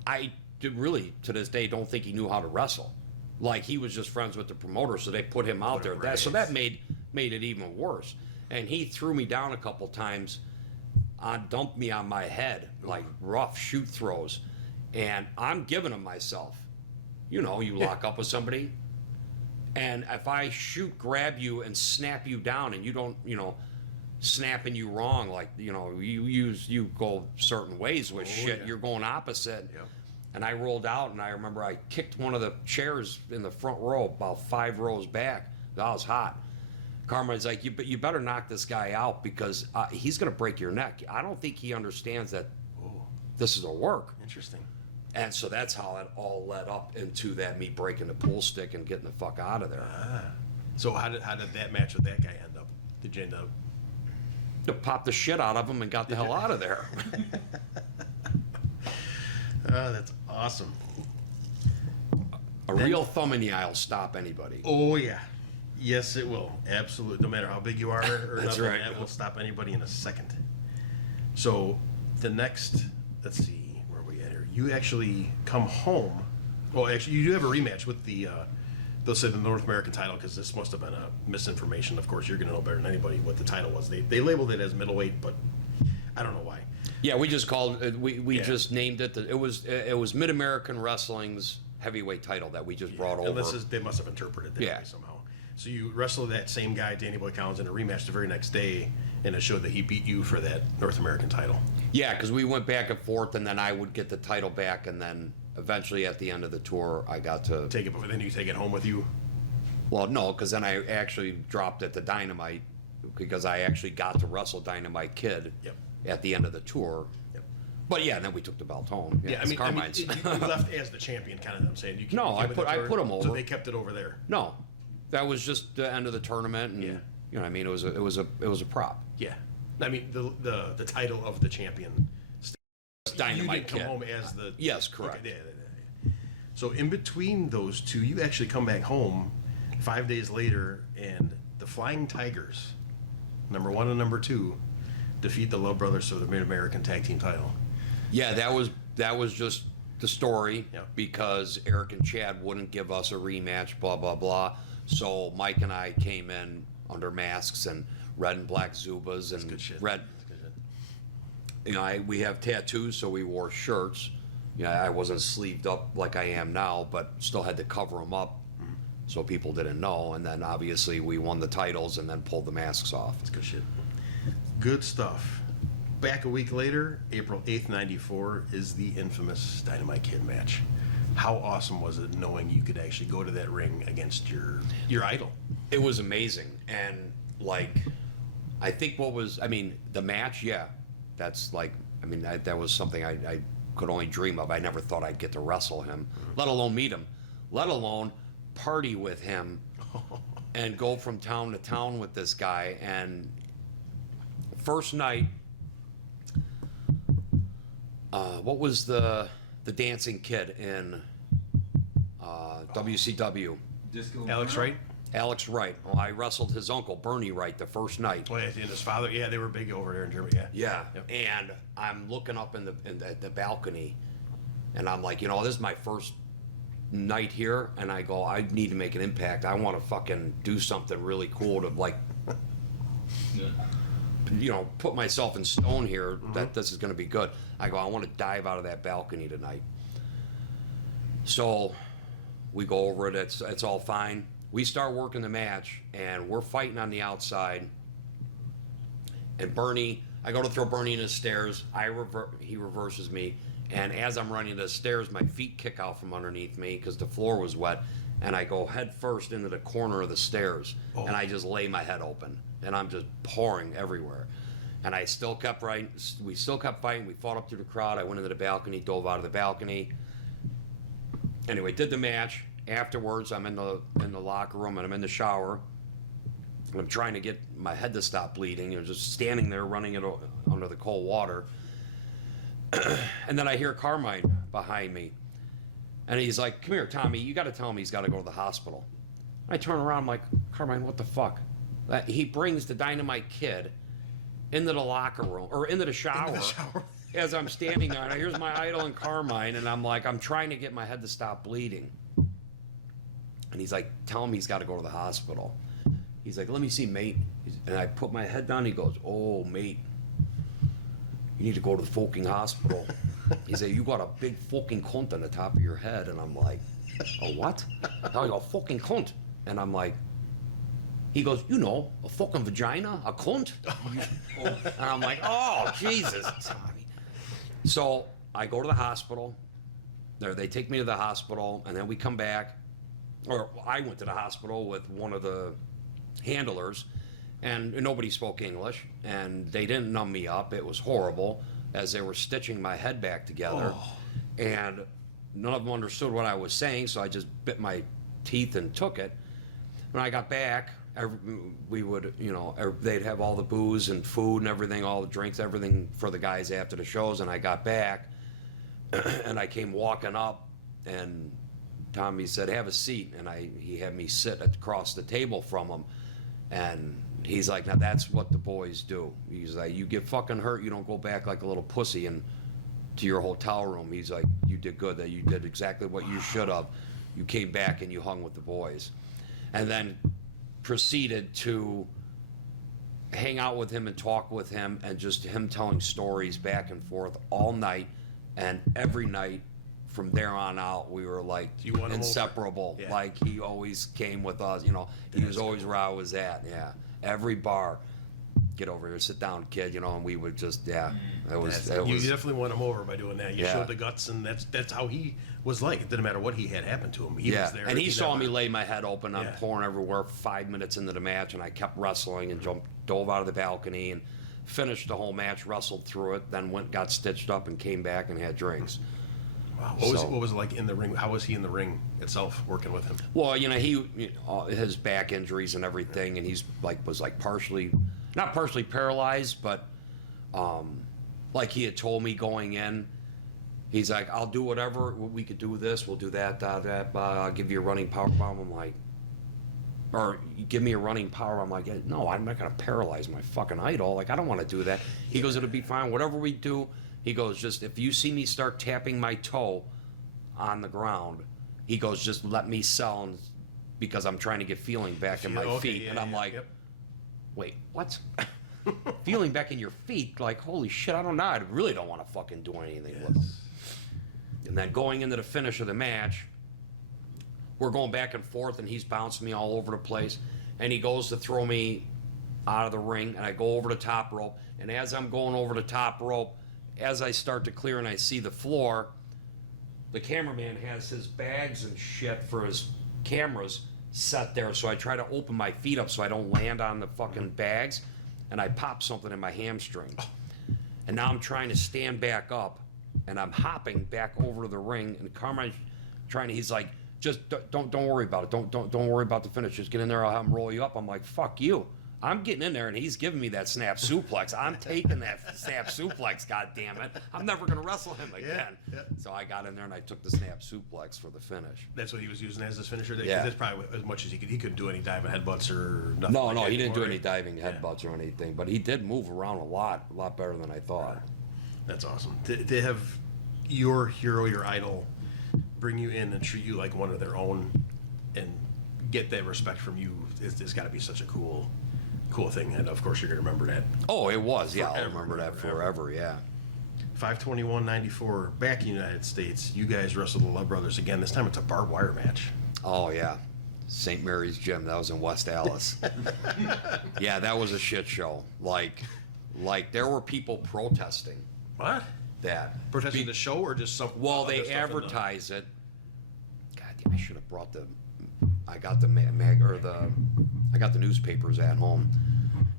I really to this day don't think he knew how to wrestle. Like, he was just friends with the promoter, so they put him out there. So that made it even worse. And he threw me down a couple times, dumped me on my head, like rough shoot throws, and I'm giving him myself. You lock up with somebody. And if I grab you and snap you down, and you don't, snapping you wrong, like, you go certain ways with shit, yeah. you're going opposite. Yep. And I rolled out, and I remember I kicked one of the chairs in the front row, about 5 rows back. That was hot. Carmine's like, you better knock this guy out, because he's going to break your neck. I don't think he understands that this is a work. Interesting. And so that's how it all led up into me breaking the pool stick and getting the fuck out of there. So how did that match with that guy end up? Did you end up? I popped the shit out of him and got the hell out of there. That's awesome. A real thumb in the eye will stop anybody. Oh yeah. Yes, it will. Absolutely. No matter how big you are or That's nothing, right. that will stop anybody in a second. So the next, let's see, where are we at here? You actually come home. Well, actually, you do have a rematch with the they'll say the North American title because this must have been a misinformation. Of course, you're going to know better than anybody what the title was. They labeled it as middleweight, but I don't know why. Yeah, we just called it. We Yeah. just named it. It was Mid American Wrestling's heavyweight title that we just brought over. Unless they must have interpreted that way somehow. So you wrestled that same guy, Danny Boy Collins, in a rematch the very next day, and it showed that he beat you for that North American title. Yeah, because we went back and forth, and then I would get the title back, and then eventually at the end of the tour, I got to Take it, but then you take it home with you. Well, no, because then I actually dropped it to Dynamite because I actually got to wrestle Dynamite Kid Yep. at the end of the tour. Yep. But yeah, and then we took the belt home. Yeah, it's Carmine's. you left as the champion, kind of. I'm saying you. No, you I came with put- the I tour, put him So over. they kept it over there. No, that was just the end of the tournament, and Yeah. you know, what I mean, it was a prop. Yeah, I mean the title of the champion. Dynamite You didn't come Kid. home as the. Yes, correct. Okay, yeah. So in between those two, you actually come back home 5 days later, and the Flying Tigers, number 1 and number 2, defeat the Love Brothers for the Mid-American Tag Team title. Yeah, that was just the story Yeah. because Eric and Chad wouldn't give us a rematch, blah blah blah. So Mike and I came in under masks and red and black Zubas and Good shit. red. That's good shit. You know, we have tattoos, so we wore shirts. You know, I wasn't sleeved up like I am now, but still had to cover them up so people didn't know. And then obviously we won the titles and then pulled the masks off. That's good shit. Good stuff. Back a week later, April 8th, 94, is the infamous Dynamite Kid match. How awesome was it knowing you could actually go to that ring against your idol? It was amazing. And like, I think the match, yeah, that's like, that was something I could only dream of. I never thought I'd get to wrestle him, let alone meet him, let alone party with him and go from town to town with this guy. And first night, what was the dancing kid in WCW? Disco Alex Inferno? Wright? Alex Wright. Well, I wrestled his uncle, Bernie Wright, the first night. Oh, yeah, and his father. Yeah, they were big over there in Germany. Yeah. Yeah, Yep. and I'm looking up in the balcony, and I'm like, this is my first night here, and I go, I need to make an impact. I want to fucking do something really cool to like, Yeah. put myself in stone here that this is going to be good. I go, I want to dive out of that balcony tonight. So we go over it. It's all fine. We start working the match, and we're fighting on the outside. And Bernie, I go to throw Bernie in the stairs. He reverses me. And as I'm running the stairs, my feet kick out from underneath me because the floor was wet. And I go head first into the corner of the stairs. Oh. And I just lay my head open. And I'm just pouring everywhere. And I still kept fighting. We still kept fighting. We fought up through the crowd. I went into the balcony, dove out of the balcony. Anyway, did the match. Afterwards, I'm in the locker room and I'm in the shower. And I'm trying to get my head to stop bleeding. Just standing there running it under the cold water. And then I hear Carmine behind me. And he's like, come here, Tommy, you got to tell him he's got to go to the hospital. I turn around, I'm like, Carmine, what the fuck? He brings the Dynamite Kid into the locker room, or into the shower. As I'm standing there, and here's my idol and Carmine, and I'm like, I'm trying to get my head to stop bleeding. And he's like, tell him he's got to go to the hospital. He's like, let me see, mate. And I put my head down, he goes, oh, mate, you need to go to the fucking hospital. He said, you got a big fucking cunt on the top of your head. And I'm like, a what? I go, fucking cunt. And I'm like, he goes, a fucking vagina, a cunt. And I'm like, oh, Jesus. So I go to the hospital. They take me to the hospital, and then we come back. Or I went to the hospital with one of the handlers, and nobody spoke English, and they didn't numb me up. It was horrible as they were stitching my head back together. Oh. And none of them understood what I was saying, so I just bit my teeth and took it. When I got back, we would, they'd have all the booze and food and everything, all the drinks, everything for the guys after the shows. And I got back, and I came walking up, and Tommy said, have a seat. And he had me sit across the table from him. And he's like, now that's what the boys do. He's like, you get fucking hurt, you don't go back like a little pussy and to your hotel room. He's like, you did good, that you did exactly what you should have. you came back and you hung with the boys. And then proceeded to hang out with him and talk with him, and just him telling stories back and forth all night. And every night from there on out, we were like You won him inseparable. over? Yeah. Like, he always came with us, you know. He was always where I was at, yeah. Every bar, get over here, sit down, kid, you know, and we would just, yeah. It was, You definitely won him over by doing that. You Yeah. showed the guts, and that's how he was like. It didn't matter what he had happened to him. He was there. And he saw never- me lay my head open. I'm Yeah. pouring everywhere 5 minutes into the match, and I kept wrestling and dove out of the balcony and finished the whole match, wrestled through it, then got stitched up and came back and had drinks. Wow. So- What was it like in the ring? How was he in the ring itself, working with him? Well, you know, his back injuries and everything, and he's was partially, not partially paralyzed, but like he had told me going in, he's like, I'll do whatever, we could do this, we'll do that, I'll give you a running power bomb. I'm like, or you give me a running power bomb. I'm like, no, I'm not gonna paralyze my fucking idol. Like, I don't want to do that. He goes, it'll be fine, whatever we do. He goes, just if you see me start tapping my toe on the ground, he goes, just let me sell, because I'm trying to get feeling back in my Okay, feet. yeah, And I'm yeah, like, yep. wait, what? Feeling back in your feet? Like, holy shit, I don't know. I really don't want to fucking do anything with them. And then going into the finish of the match, we're going back and forth, and he's bouncing me all over the place. And he goes to throw me out of the ring, and I go over the top rope. And as I'm going over the top rope, as I start to clear and I see the floor, the cameraman has his bags and shit for his cameras set there. So I try to open my feet up so I don't land on the fucking bags, and I pop something in my hamstring. And now I'm trying to stand back up, and I'm hopping back over to the ring, and Carmine's trying to, he's like, just don't worry about it. Don't worry about the finish. Just get in there, I'll have him roll you up. I'm like, fuck you. I'm getting in there, and he's giving me that snap suplex. I'm taking that snap suplex, God damn it. I'm never going to wrestle him again. Yeah. So I got in there, and I took the snap suplex for the finish. That's what he was using as his finisher. Yeah. That's probably as much as he could. He couldn't do any diving headbutts or nothing. No, like no, that he didn't do anymore, any right? diving headbutts or anything, but he did move around a lot better than I thought. That's awesome. To have your hero, your idol, bring you in and treat you like one of their own, and get that respect from you, it's got to be such a cool thing. And of course, you're gonna remember that. Oh, it was. Yeah, I'll Forever, remember that forever. Yeah. 5/21/94, back in the United States, you guys wrestled the Love Brothers again. This time it's a barbed wire match. Oh yeah, St. Mary's Gym. That was in West Allis. Yeah, that was a shit show. Like there were people protesting What? that. Protesting the show or just some? Well, other they stuff in the- advertise it. God damn, I should have brought the. I got the mag or the. I got the newspapers at home.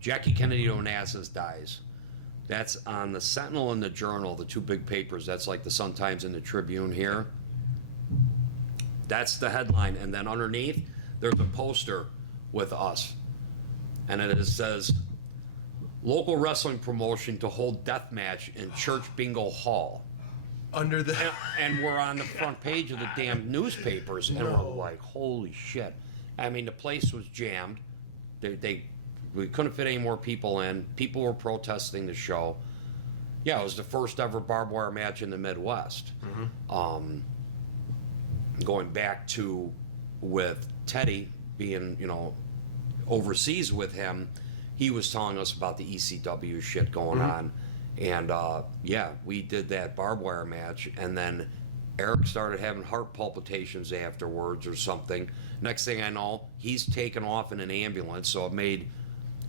Jackie Kennedy Onassis dies. That's on the Sentinel and the Journal, the two big papers. That's like the Sun-Times and the Tribune here. That's the headline, and then underneath there's a poster with us, and it says, "Local wrestling promotion to hold death match in Church Bingo Hall." Under the. And we're on the front page of the damn newspapers, and we're like, holy shit. I mean, the place was jammed. We couldn't fit any more people in. People were protesting the show. Yeah, it was the first ever barbed wire match in the Midwest. Going back to with Teddy being, overseas with him, he was telling us about the ECW shit going on. And yeah, we did that barbed wire match, and then Eric started having heart palpitations afterwards or something. Next thing I know, he's taken off in an ambulance, so it made,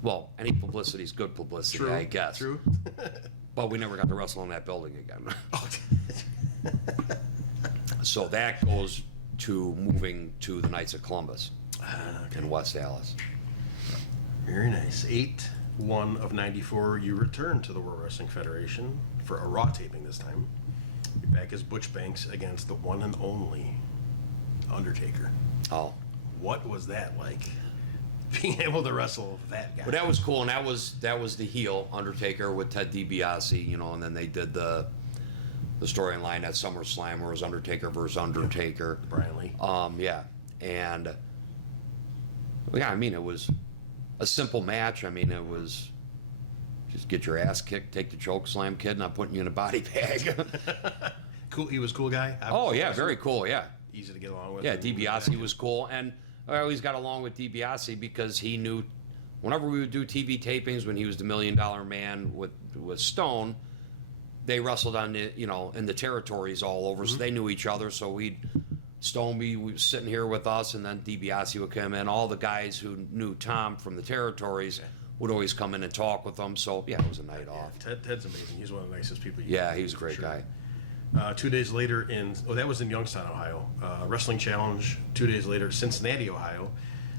well, any publicity is good publicity, True, I guess. True. But we never got to wrestle in that building again. So that goes to moving to the Knights of Columbus in West Allis. Very nice. 8/1/94, you return to the World Wrestling Federation for a Raw taping this time. You're back as Butch Banks against the one and only Undertaker. Oh. What was that like? Being able to wrestle that guy. But that was cool, and that was the heel Undertaker with Ted DiBiase, and then they did the storyline at SummerSlam where it was Undertaker versus Undertaker. Brian Lee. Yeah, and yeah, I mean, it was a simple match. I mean, it was just get your ass kicked, take the choke slam, kid, and I'm putting you in a body bag. Cool. He was a cool guy. Oh yeah, very cool. Yeah, easy to get along with. Yeah, and- DiBiase was cool, and I always got along with DiBiase because he knew whenever we would do TV tapings when he was the $1 Million Man with Stone, they wrestled on the in the territories all over, so they knew each other. So Stone was sitting here with us, and then DiBiase would come in. All the guys who knew Tom from the territories would always come in and talk with them. So yeah, it was a night off. Ted's amazing. He's one of the nicest people. Yeah, he was a great guy. 2 days later that was in Youngstown, Ohio. Wrestling Challenge. 2 days later, Cincinnati, Ohio.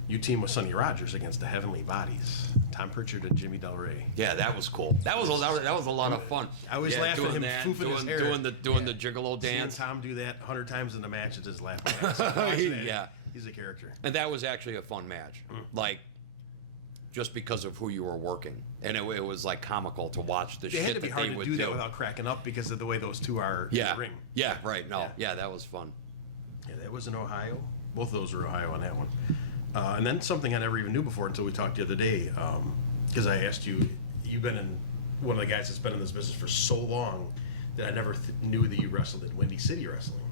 You team with Sonny Rogers against the Heavenly Bodies, Tom Pritchard and Jimmy Del Rey. Yeah, that was cool. That was a lot of fun. I always laugh at him foofing his hair. doing the gigolo Seeing dance. Tom do that 100 times in the match, it's just laughing. Yeah. He's a character. And that was actually a fun match. Like, just because of who you were working. And it was like comical to watch the It shit had to be that hard they to would do that without cracking up because of the way those two are in Yeah. the ring. Yeah, right. No. Yeah, that was fun. Yeah, that was in Ohio. Both of those were Ohio on that one. And then something I never even knew before until we talked the other day, because I asked you, you've been one of the guys that's been in this business for so long that I never knew that you wrestled at Windy City Wrestling.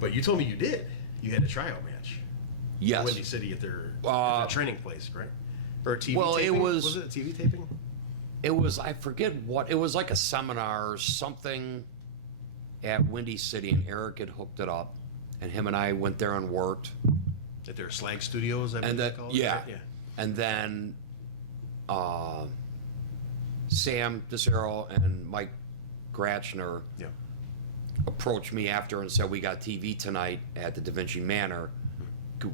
But you told me you did. You had a tryout match. Yes. At Windy City at their training place, right? Or a TV Well, taping? it was- Was it a TV taping? It was, I forget what, it was like a seminar or something at Windy City, and Eric had hooked it up, and him and I went there and worked. At their Slag Studios, I believe And they that, call it, yeah. right? Yeah. And then Sam DeCero and Mike Gratchner Yeah. approached me after and said, we got TV tonight at the Da Vinci Manor.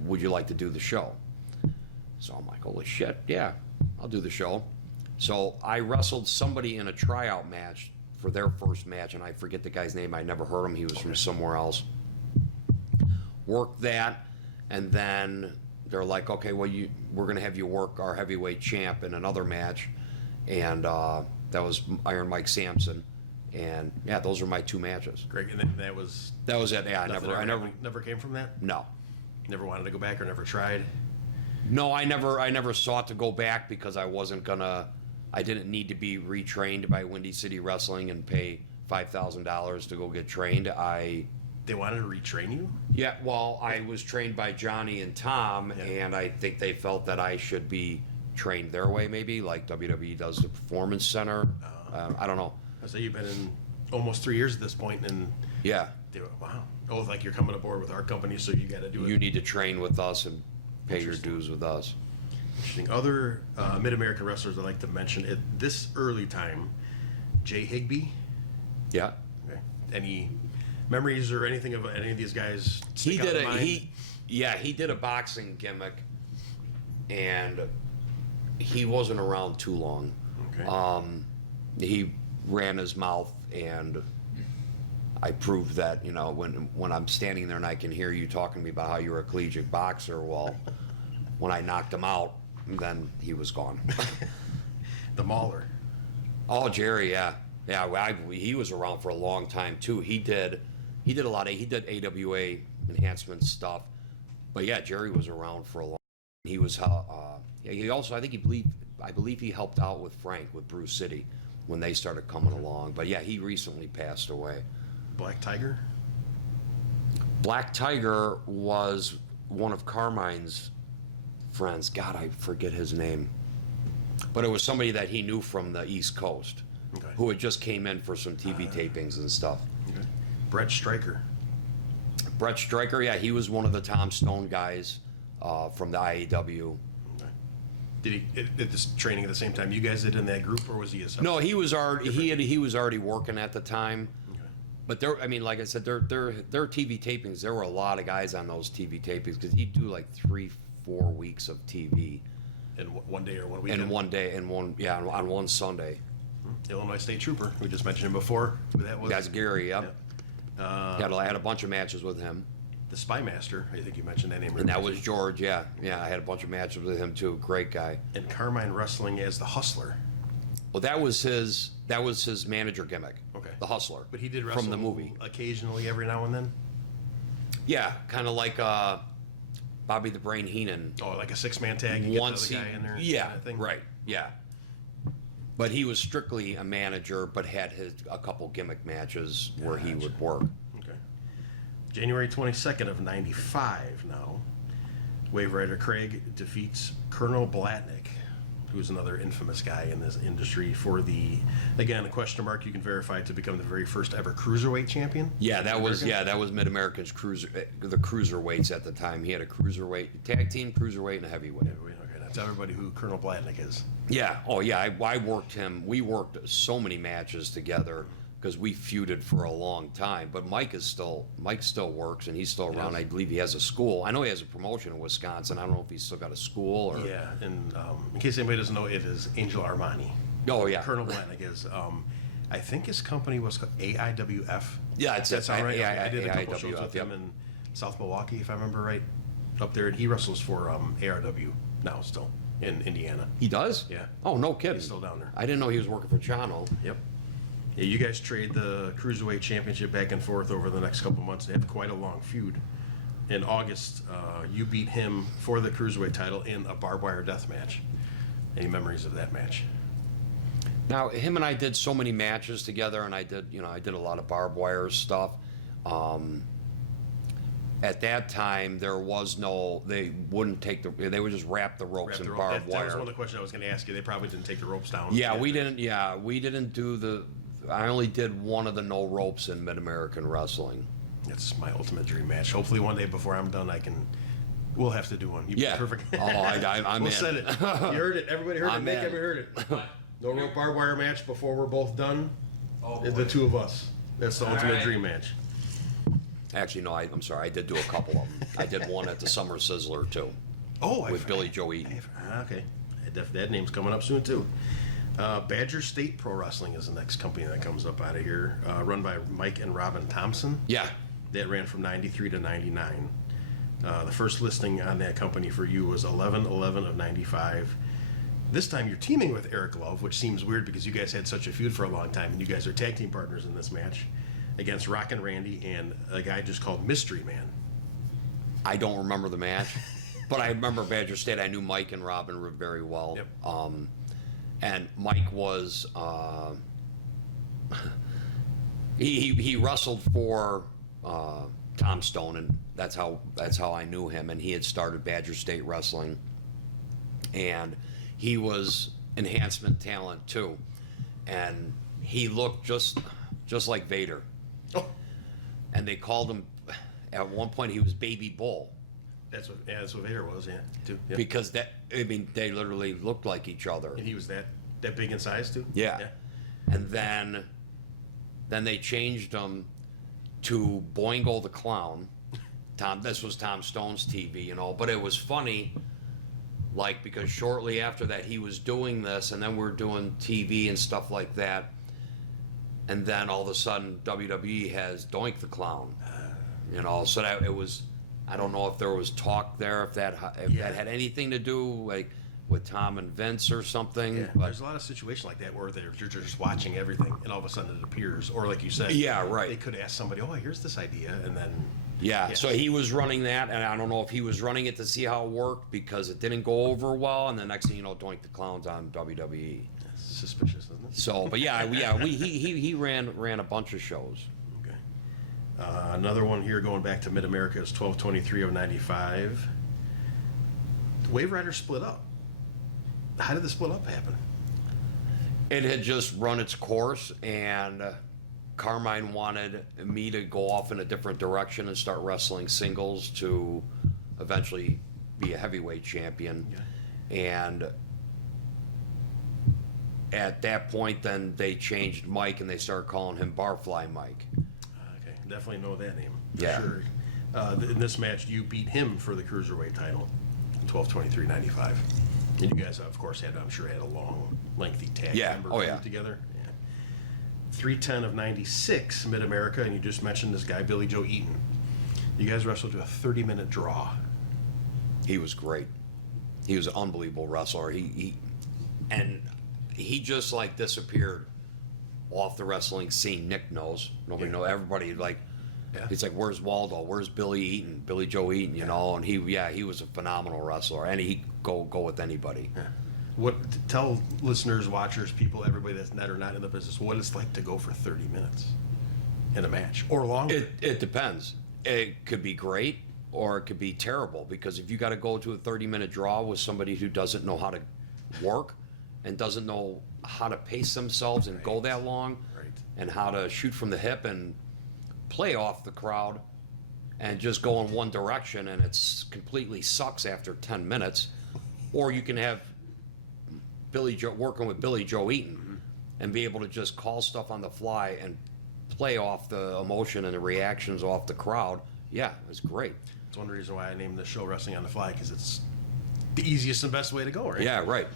Would you like to do the show? So I'm like, holy shit, yeah, I'll do the show. So I wrestled somebody in a tryout match for their first match, and I forget the guy's name. I never heard him. He was from somewhere else. Worked that, and then they're like, okay, well, we're going to have you work our heavyweight champ in another match. And that was Iron Mike Sampson. And yeah, those were my two matches. Great. And then that was it. Yeah, I never came from that? No. Never wanted to go back or never tried? No, I never sought to go back because I didn't need to be retrained by Windy City Wrestling and pay $5,000 to go get trained. They wanted to retrain you? Yeah, well, I was trained by Johnny and Tom, and I think they felt that I should be trained their way, maybe, like WWE does the Performance Center. I don't know. I say you've been in almost 3 years at this point, and Yeah, they went, wow. Oh, like you're coming aboard with our company, so you got to do it. you need to train with us and pay your Interesting. dues with us. Interesting. Other Mid-American wrestlers I'd like to mention at this early time, Jay Higbee. Yeah. Okay. Any memories or anything of any of these guys? He stick out did in mind? he did a boxing gimmick, and he wasn't around too long. Okay. He ran his mouth, and I proved that, when I'm standing there and I can hear you talking to me about how you're a collegiate boxer, well, when I knocked him out, then he was gone. The Mauler. Oh, Jerry, yeah. Yeah, he was around for a long time, too. He did AWA enhancement stuff. But yeah, Jerry was around for a long time. He was, he also, I believe he helped out with Frank, with Bruce City, when they started coming along. But yeah, he recently passed away. Black Tiger. Black Tiger was one of Carmine's friends. God, I forget his name. But it was somebody that he knew from the East Coast, Okay. who had just came in for some TV tapings and stuff. Okay. Brett Stryker. Brett Stryker, yeah, he was one of the Tom Stone guys from the IAW. Okay. Did he at this training at the same time you guys did in that group, or was he a separate? No, he was already working at the time. Okay. But like I said, their TV tapings. There were a lot of guys on those TV tapings because he'd do like 3-4 weeks of TV. In one day or one weekend? In one day, on one Sunday. Illinois State Trooper. We just mentioned him before. Who that was? That's Gary, yep. Yeah. I had a bunch of matches with him. The Spy Master. I think you mentioned that name. And that was George, yeah. Yeah, I had a bunch of matches with him too. Great guy. And Carmine Wrestling as the Hustler. Well, that was his manager gimmick. Okay. The Hustler. But he did wrestle from the movie. occasionally, every now and then. Yeah, kind of like Bobby the Brain Heenan. Oh, like a 6-man tag. You Once get the other guy in there. yeah, kind of thing? right, yeah. But he was strictly a manager, but had a couple gimmick matches where he would work. Okay. January 22nd of 95 now. Wave Rider Craig defeats Colonel Blatnick, who's another infamous guy in this industry, for the, again, a question mark you can verify, to become the very first ever cruiserweight champion. Yeah, that was Mid-America's the cruiserweights at the time. He had a cruiserweight tag team, cruiserweight, and a heavyweight. Okay, that's everybody who Colonel Blatnick is. Yeah. Oh, yeah. I worked him. We worked so many matches together because we feuded for a long time. But Mike still works, and he's still around. Yes. I believe he has a school. I know he has a promotion in Wisconsin. I don't know if he's still got a school or. Yeah, and in case anybody doesn't know, it is Angel Armani. Oh yeah. Colonel Blatnick is. I think his company was called AIWF. Yeah, That's all right. I did a couple AIWF, shows with yep. him in South Milwaukee, if I remember right, up there, and he wrestles for ARW now, still in Indiana. He does? Yeah. Oh, no kidding. He's still down there. I didn't know he was working for Chano. Yep. Yeah, you guys trade the Cruiserweight Championship back and forth over the next couple months. They have quite a long feud. In August, you beat him for the Cruiserweight title in a barbed wire death match. Any memories of that match? Now, him and I did so many matches together, and I did a lot of barbed wire stuff. At that time, there was no, they wouldn't take they would just wrap the ropes in barbed wire. That was one of the questions I was going to ask you. They probably didn't take the ropes down. Yeah, we didn't do the, I only did one of the no ropes in Mid-American Wrestling. It's my ultimate dream match. Hopefully one day before I'm done, we'll have to do one. Yeah. Perfect. Oh, I'm we'll in. set it. You heard it. Everybody heard it. I'm Nick, in. everybody heard it. No rope barbed wire match before we're both done. Oh, The boy. two of us. That's the ultimate right. dream match. Actually, no, I'm sorry. I did do a couple of them. I did one at the Summer Sizzler, too. Oh, With Billy Joe Eaton. Okay. That name's coming up soon, too. Badger State Pro Wrestling is the next company that comes up out of here, run by Mike and Robin Thompson. Yeah. That ran from 93 to 99. The first listing on that company for you was 11/11 of 95. This time you're teaming with Eric Love, which seems weird because you guys had such a feud for a long time, and you guys are tag team partners in this match against Rockin' Randy and a guy just called Mystery Man. I don't remember the match, but I remember Badger State. I knew Mike and Robin very well. Yep. And Mike was he wrestled for Tom Stone, and that's how I knew him. And he had started Badger State Wrestling, and he was enhancement talent too, and he looked just like Vader. Oh, And they called him, at one point he was Baby Bull. that's what Vader was, yeah, too. Yep. Because they literally looked like each other. And he was that big in size, too? Yeah. And then they changed him to Boingo the Clown. This was Tom Stone's TV, but it was funny, because shortly after that he was doing this, and then we're doing TV and stuff like that, and then all of a sudden WWE has Doink the Clown, so that it was, I don't know if there was talk there, if that had anything to do with Tom and Vince or something. Yeah, but there's a lot of situations like that where you're just watching everything, and all of a sudden it appears, or like you said, Yeah, right. They could ask somebody, "Oh, here's this idea," and then Yeah, so he was running that, and I don't know if he was running it to see how it worked because it didn't go over well, and the next thing you know, Doink the Clown's on WWE. That's suspicious, isn't it? So, but he ran a bunch of shows. Okay. Another one here going back to Mid-America is 12/23 of 95. The Wave Riders split up. How did the split up happen? It had just run its course, and Carmine wanted me to go off in a different direction and start wrestling singles to eventually be a heavyweight champion. Yeah. And at that point, then they changed Mike and they started calling him Barfly Mike. Okay, definitely know that name. For Yeah. Sure. In this match, you beat him for the Cruiserweight title, 12/23/95. And you guys, of course, had a long, lengthy tag Yeah. member Oh, feud yeah. together. Yeah. 3/10 of 96, Mid-America, and you just mentioned this guy, Billy Joe Eaton. You guys wrestled to a 30-minute draw. He was great. He was an unbelievable wrestler. He just disappeared off the wrestling scene. Nick knows. Nobody knows. Everybody Yeah. It's like, where's Waldo? Where's Billy Eaton? Billy Joe Eaton, and he was a phenomenal wrestler, and he'd go with anybody. Yeah. Tell listeners, watchers, people, everybody that's not or not in the business, what it's like to go for 30 minutes in a match or longer. It depends. It could be great or it could be terrible, because if you got to go to a 30-minute draw with somebody who doesn't know how to work and doesn't know how to pace themselves and go that long, Right. and how to shoot from the hip and play off the crowd and just go in one direction, and it's completely sucks after 10 minutes. Or you can have Billy Joe working with Billy Joe Eaton and be able to just call stuff on the fly and play off the emotion and the reactions off the crowd. Yeah, it's great. It's one reason why I named the show Wrestling on the Fly, because it's the easiest and best way to go, right? Yeah, right.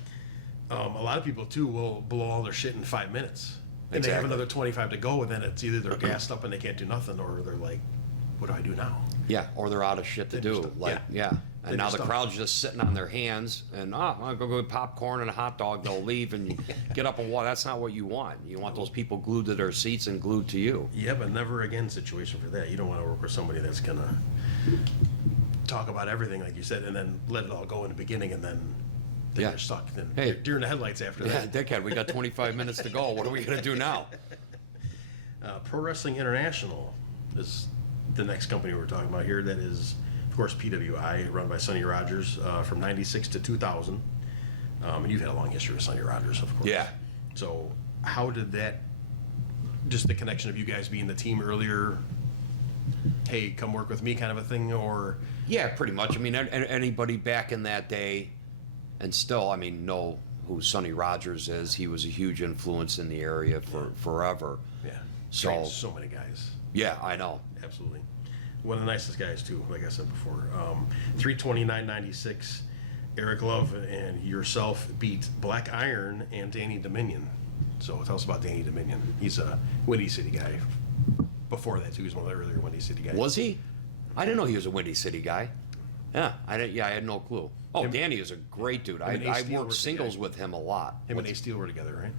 A lot of people, too, will blow all their shit in 5 minutes. And they have Exactly. another 25 to go, and then it's either they're gassed up and they can't do nothing, or they're like, what do I do now? Yeah, or they're out of shit to They're do. just- Like, yeah. yeah. They're And now just the stuck. crowd's just sitting on their hands, and I'll go with popcorn and a hot dog. They'll leave and you get up and walk. That's not what you want. You want those people glued to their seats and glued to you. Yeah, but never again situation for that. You don't want to work with somebody that's going to talk about everything, like you said, and then let it all go in the beginning, and then Yeah. you're stuck. Then Hey. you're deer in the headlights after Yeah, that. dickhead, we got 25 minutes to go. What are we going to do now? Pro Wrestling International is the next company we're talking about here. That is, of course, PWI, run by Sonny Rogers from 96 to 2000. And you've had a long history with Sonny Rogers, of course. Yeah. So how did that, just the connection of you guys being the team earlier, hey, come work with me kind of a thing, or? Yeah, pretty much. I mean, anybody back in that day, and still, I mean, know who Sonny Rogers is. He was a huge influence in the area for forever. Yeah. So- Trained so many guys. Yeah, I know. Absolutely. One of the nicest guys, too, like I said before. 329.96, Eric Love and yourself beat Black Iron and Danny Dominion. So tell us about Danny Dominion. He's a Windy City guy. Before that, too, he was one of the earlier Windy City guys. Was he? I didn't know he was a Windy City guy. Yeah, I didn't. Yeah, I had no clue. Oh, Him- Danny is a great dude. him and Ace I Steel were worked singles together. with him a lot. Him and Ace Steel were together, right?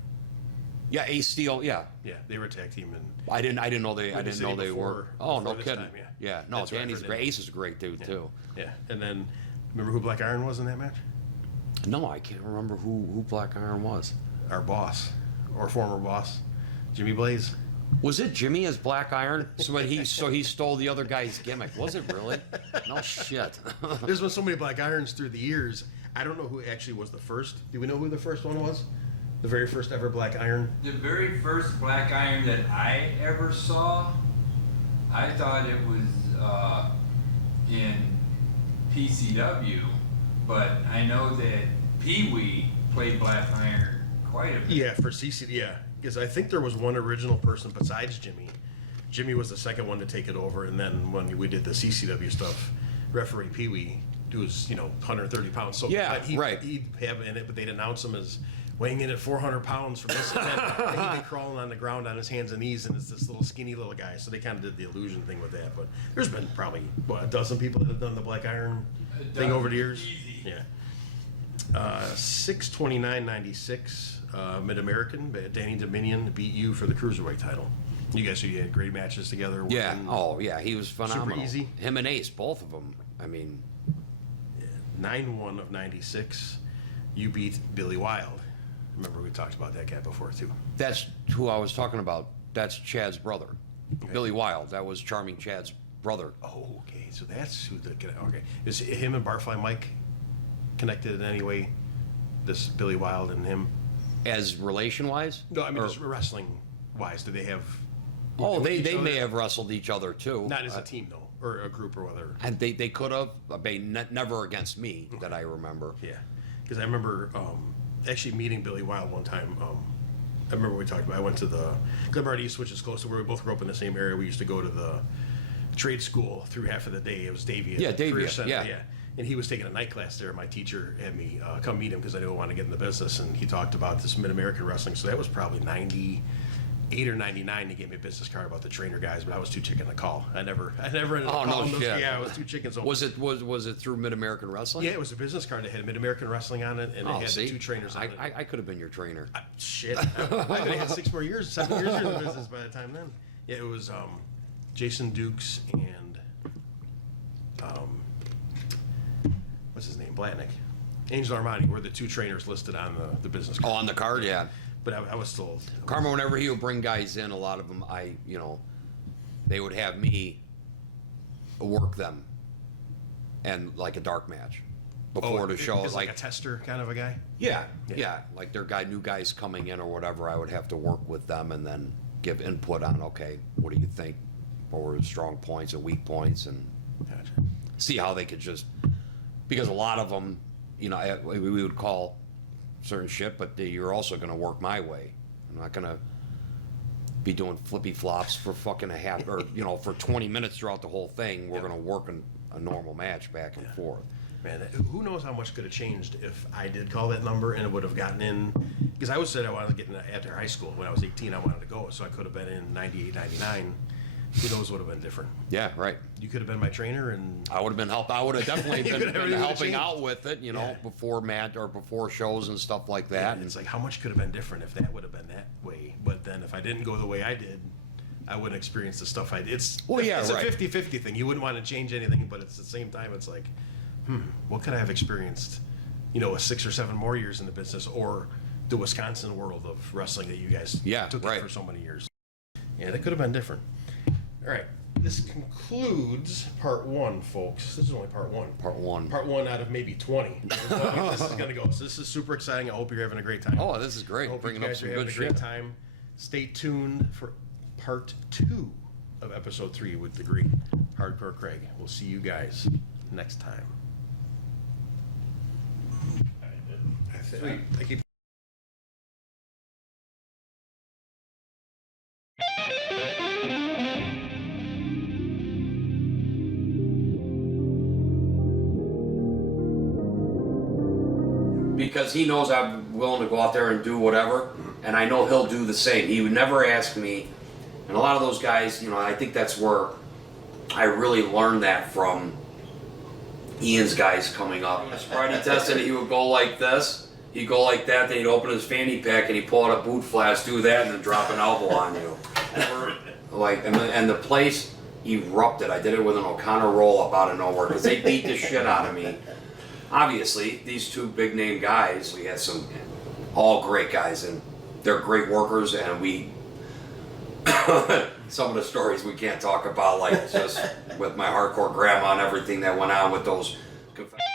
Yeah, Ace Steel. Yeah, Yeah, they were a tag team. And I didn't know they. I Windy didn't know City they were. before- Oh, no before this kidding. time, yeah. Yeah, no, That's what I Danny's heard great. it. Ace is a great dude too. yeah, and then remember who Black Iron was in that match? No, I can't remember who Black Iron was. Our boss, or former boss, Jimmy Blaze. Was it Jimmy as Black Iron? So he stole the other guy's gimmick. Was it really? No shit. There's been so many Black Irons through the years. I don't know who actually was the first. Do we know who the first one was? The very first ever Black Iron? The very first Black Iron that I ever saw, I thought it was in PCW, but I know that Pee Wee played Black Iron quite a bit. Yeah, for CC. Yeah, because I think there was one original person besides Jimmy. Jimmy was the second one to take it over, and then when we did the CCW stuff, referee Pee Wee, who was 130 pounds. So Yeah, but right. He'd have in it, but they'd announce him as weighing in at 400 pounds from this and that. And he'd be crawling on the ground on his hands and knees, and it's this little skinny little guy. So they kind of did the illusion thing with that. But there's been probably a dozen people that have done the Black Iron thing over the years. Easy. Yeah. 629.96 Mid American. Danny Dominion beat you for the cruiserweight title. You guys had great matches together. Yeah. working Oh, yeah. He was phenomenal. easy. Him and Ace, both of them. I mean, 9-1 of 96. You beat Billy Wild. Remember we talked about that guy before too. that's who I was talking about. That's Chad's brother, Billy Wild. That was Charming Chad's brother. Oh, okay. So that's who the okay. Is him and Barfly Mike connected in any way? This Billy Wild and him. As relation-wise? No, I mean Or- just wrestling wise. Did they have? Oh, they each may other? have wrestled each other too. Not as a team though, or a group or whatever. And they could have, but never against me that I remember. Yeah, because I remember actually meeting Billy Wild one time. I remember we talked about. I went to the Glenbard East, which is close to where we both grew up in the same area. We used to go to the trade school through half of the day. It was Davey. Yeah, Davey, Career Center, yeah. And he was taking a night class there. My teacher had me come meet him because I knew I wanted to get in the business. And he talked about this Mid-American wrestling. So that was probably 98 or 99 to get me a business card about the trainer guys, but I was too chicken to call. I never ended Oh, up no calling those. shit. Yeah, I was too chicken. So Was it through Mid-American Wrestling? yeah, it was a business card that had Mid-American Wrestling on it, and it Oh, had see? the two trainers on it. I could have been your trainer. Shit. I could have had 7 more years in the business by the time then. Yeah, it was Jason Dukes and what's his name? Blatnick. Angel Armani were the two trainers listed on the business Oh, card. on the card, yeah. But I was still Karma, whenever he would bring guys in, a lot of them, they would have me work them and like a dark match before the show. Is like a tester kind of a guy? Yeah. Like their new guys coming in or whatever, I would have to work with them and then give input on, okay, what do you think? What were strong points and weak points, and Gotcha. see how they could just, because a lot of them, you know, we would call certain shit, but you're also going to work my way. I'm not going to be doing flippy flops for fucking a half, or, you know, for 20 minutes throughout the whole thing. We're going to work a normal match back and forth. Man, who knows how much could have changed if I did call that number and it would have gotten in, because I always said I wanted to get in after high school. When I was 18, I wanted to go, so I could have been in 98, 99. Who knows what would have been different? Yeah, right. You could have been my trainer, and I would have been I would have definitely been everything helping changed. out with it, you know, Yeah. before match or before shows and stuff like that. and it's like, how much could have been different if that would have been that way? But then if I didn't go the way I did, I wouldn't experience the stuff I did. It's Well, yeah, it's right. a 50-50 thing. You wouldn't want to change anything, but it's at the same time, it's like, what could I have experienced, you know, 6 or 7 more years in the business, or the Wisconsin world of wrestling that you guys took right. it for so many years. Yeah, that could have been different. All right. This concludes part 1, folks. This is only part 1. Part one. Part 1 out of maybe 20. This is going to go. So this is super exciting. I hope you're having a great time. Oh, this is I great. hope Bringing you up guys some are good having a great shit. time. Stay tuned for part 2 of episode 3 with the great Hardcore Craig. We'll see you guys next time. Sweet. I keep Because he knows I'm willing to go out there and do whatever, and I know he'll do the same. He would never ask me, and a lot of those guys, you know, I think that's where I really learned that from Ian's guys coming up. Sobriety tested, he would go like this, he'd go like that, then he'd open his fanny pack and he'd pull out a boot flask, do that, and then drop an elbow on you. Like, and the place erupted. I did it with an O'Connor roll-up out of nowhere because they beat the shit out of me. Obviously, these 2 big name guys, we had some all great guys, and they're great workers, and we some of the stories we can't talk about, like just with my hardcore grandma and everything that went on with those confessions.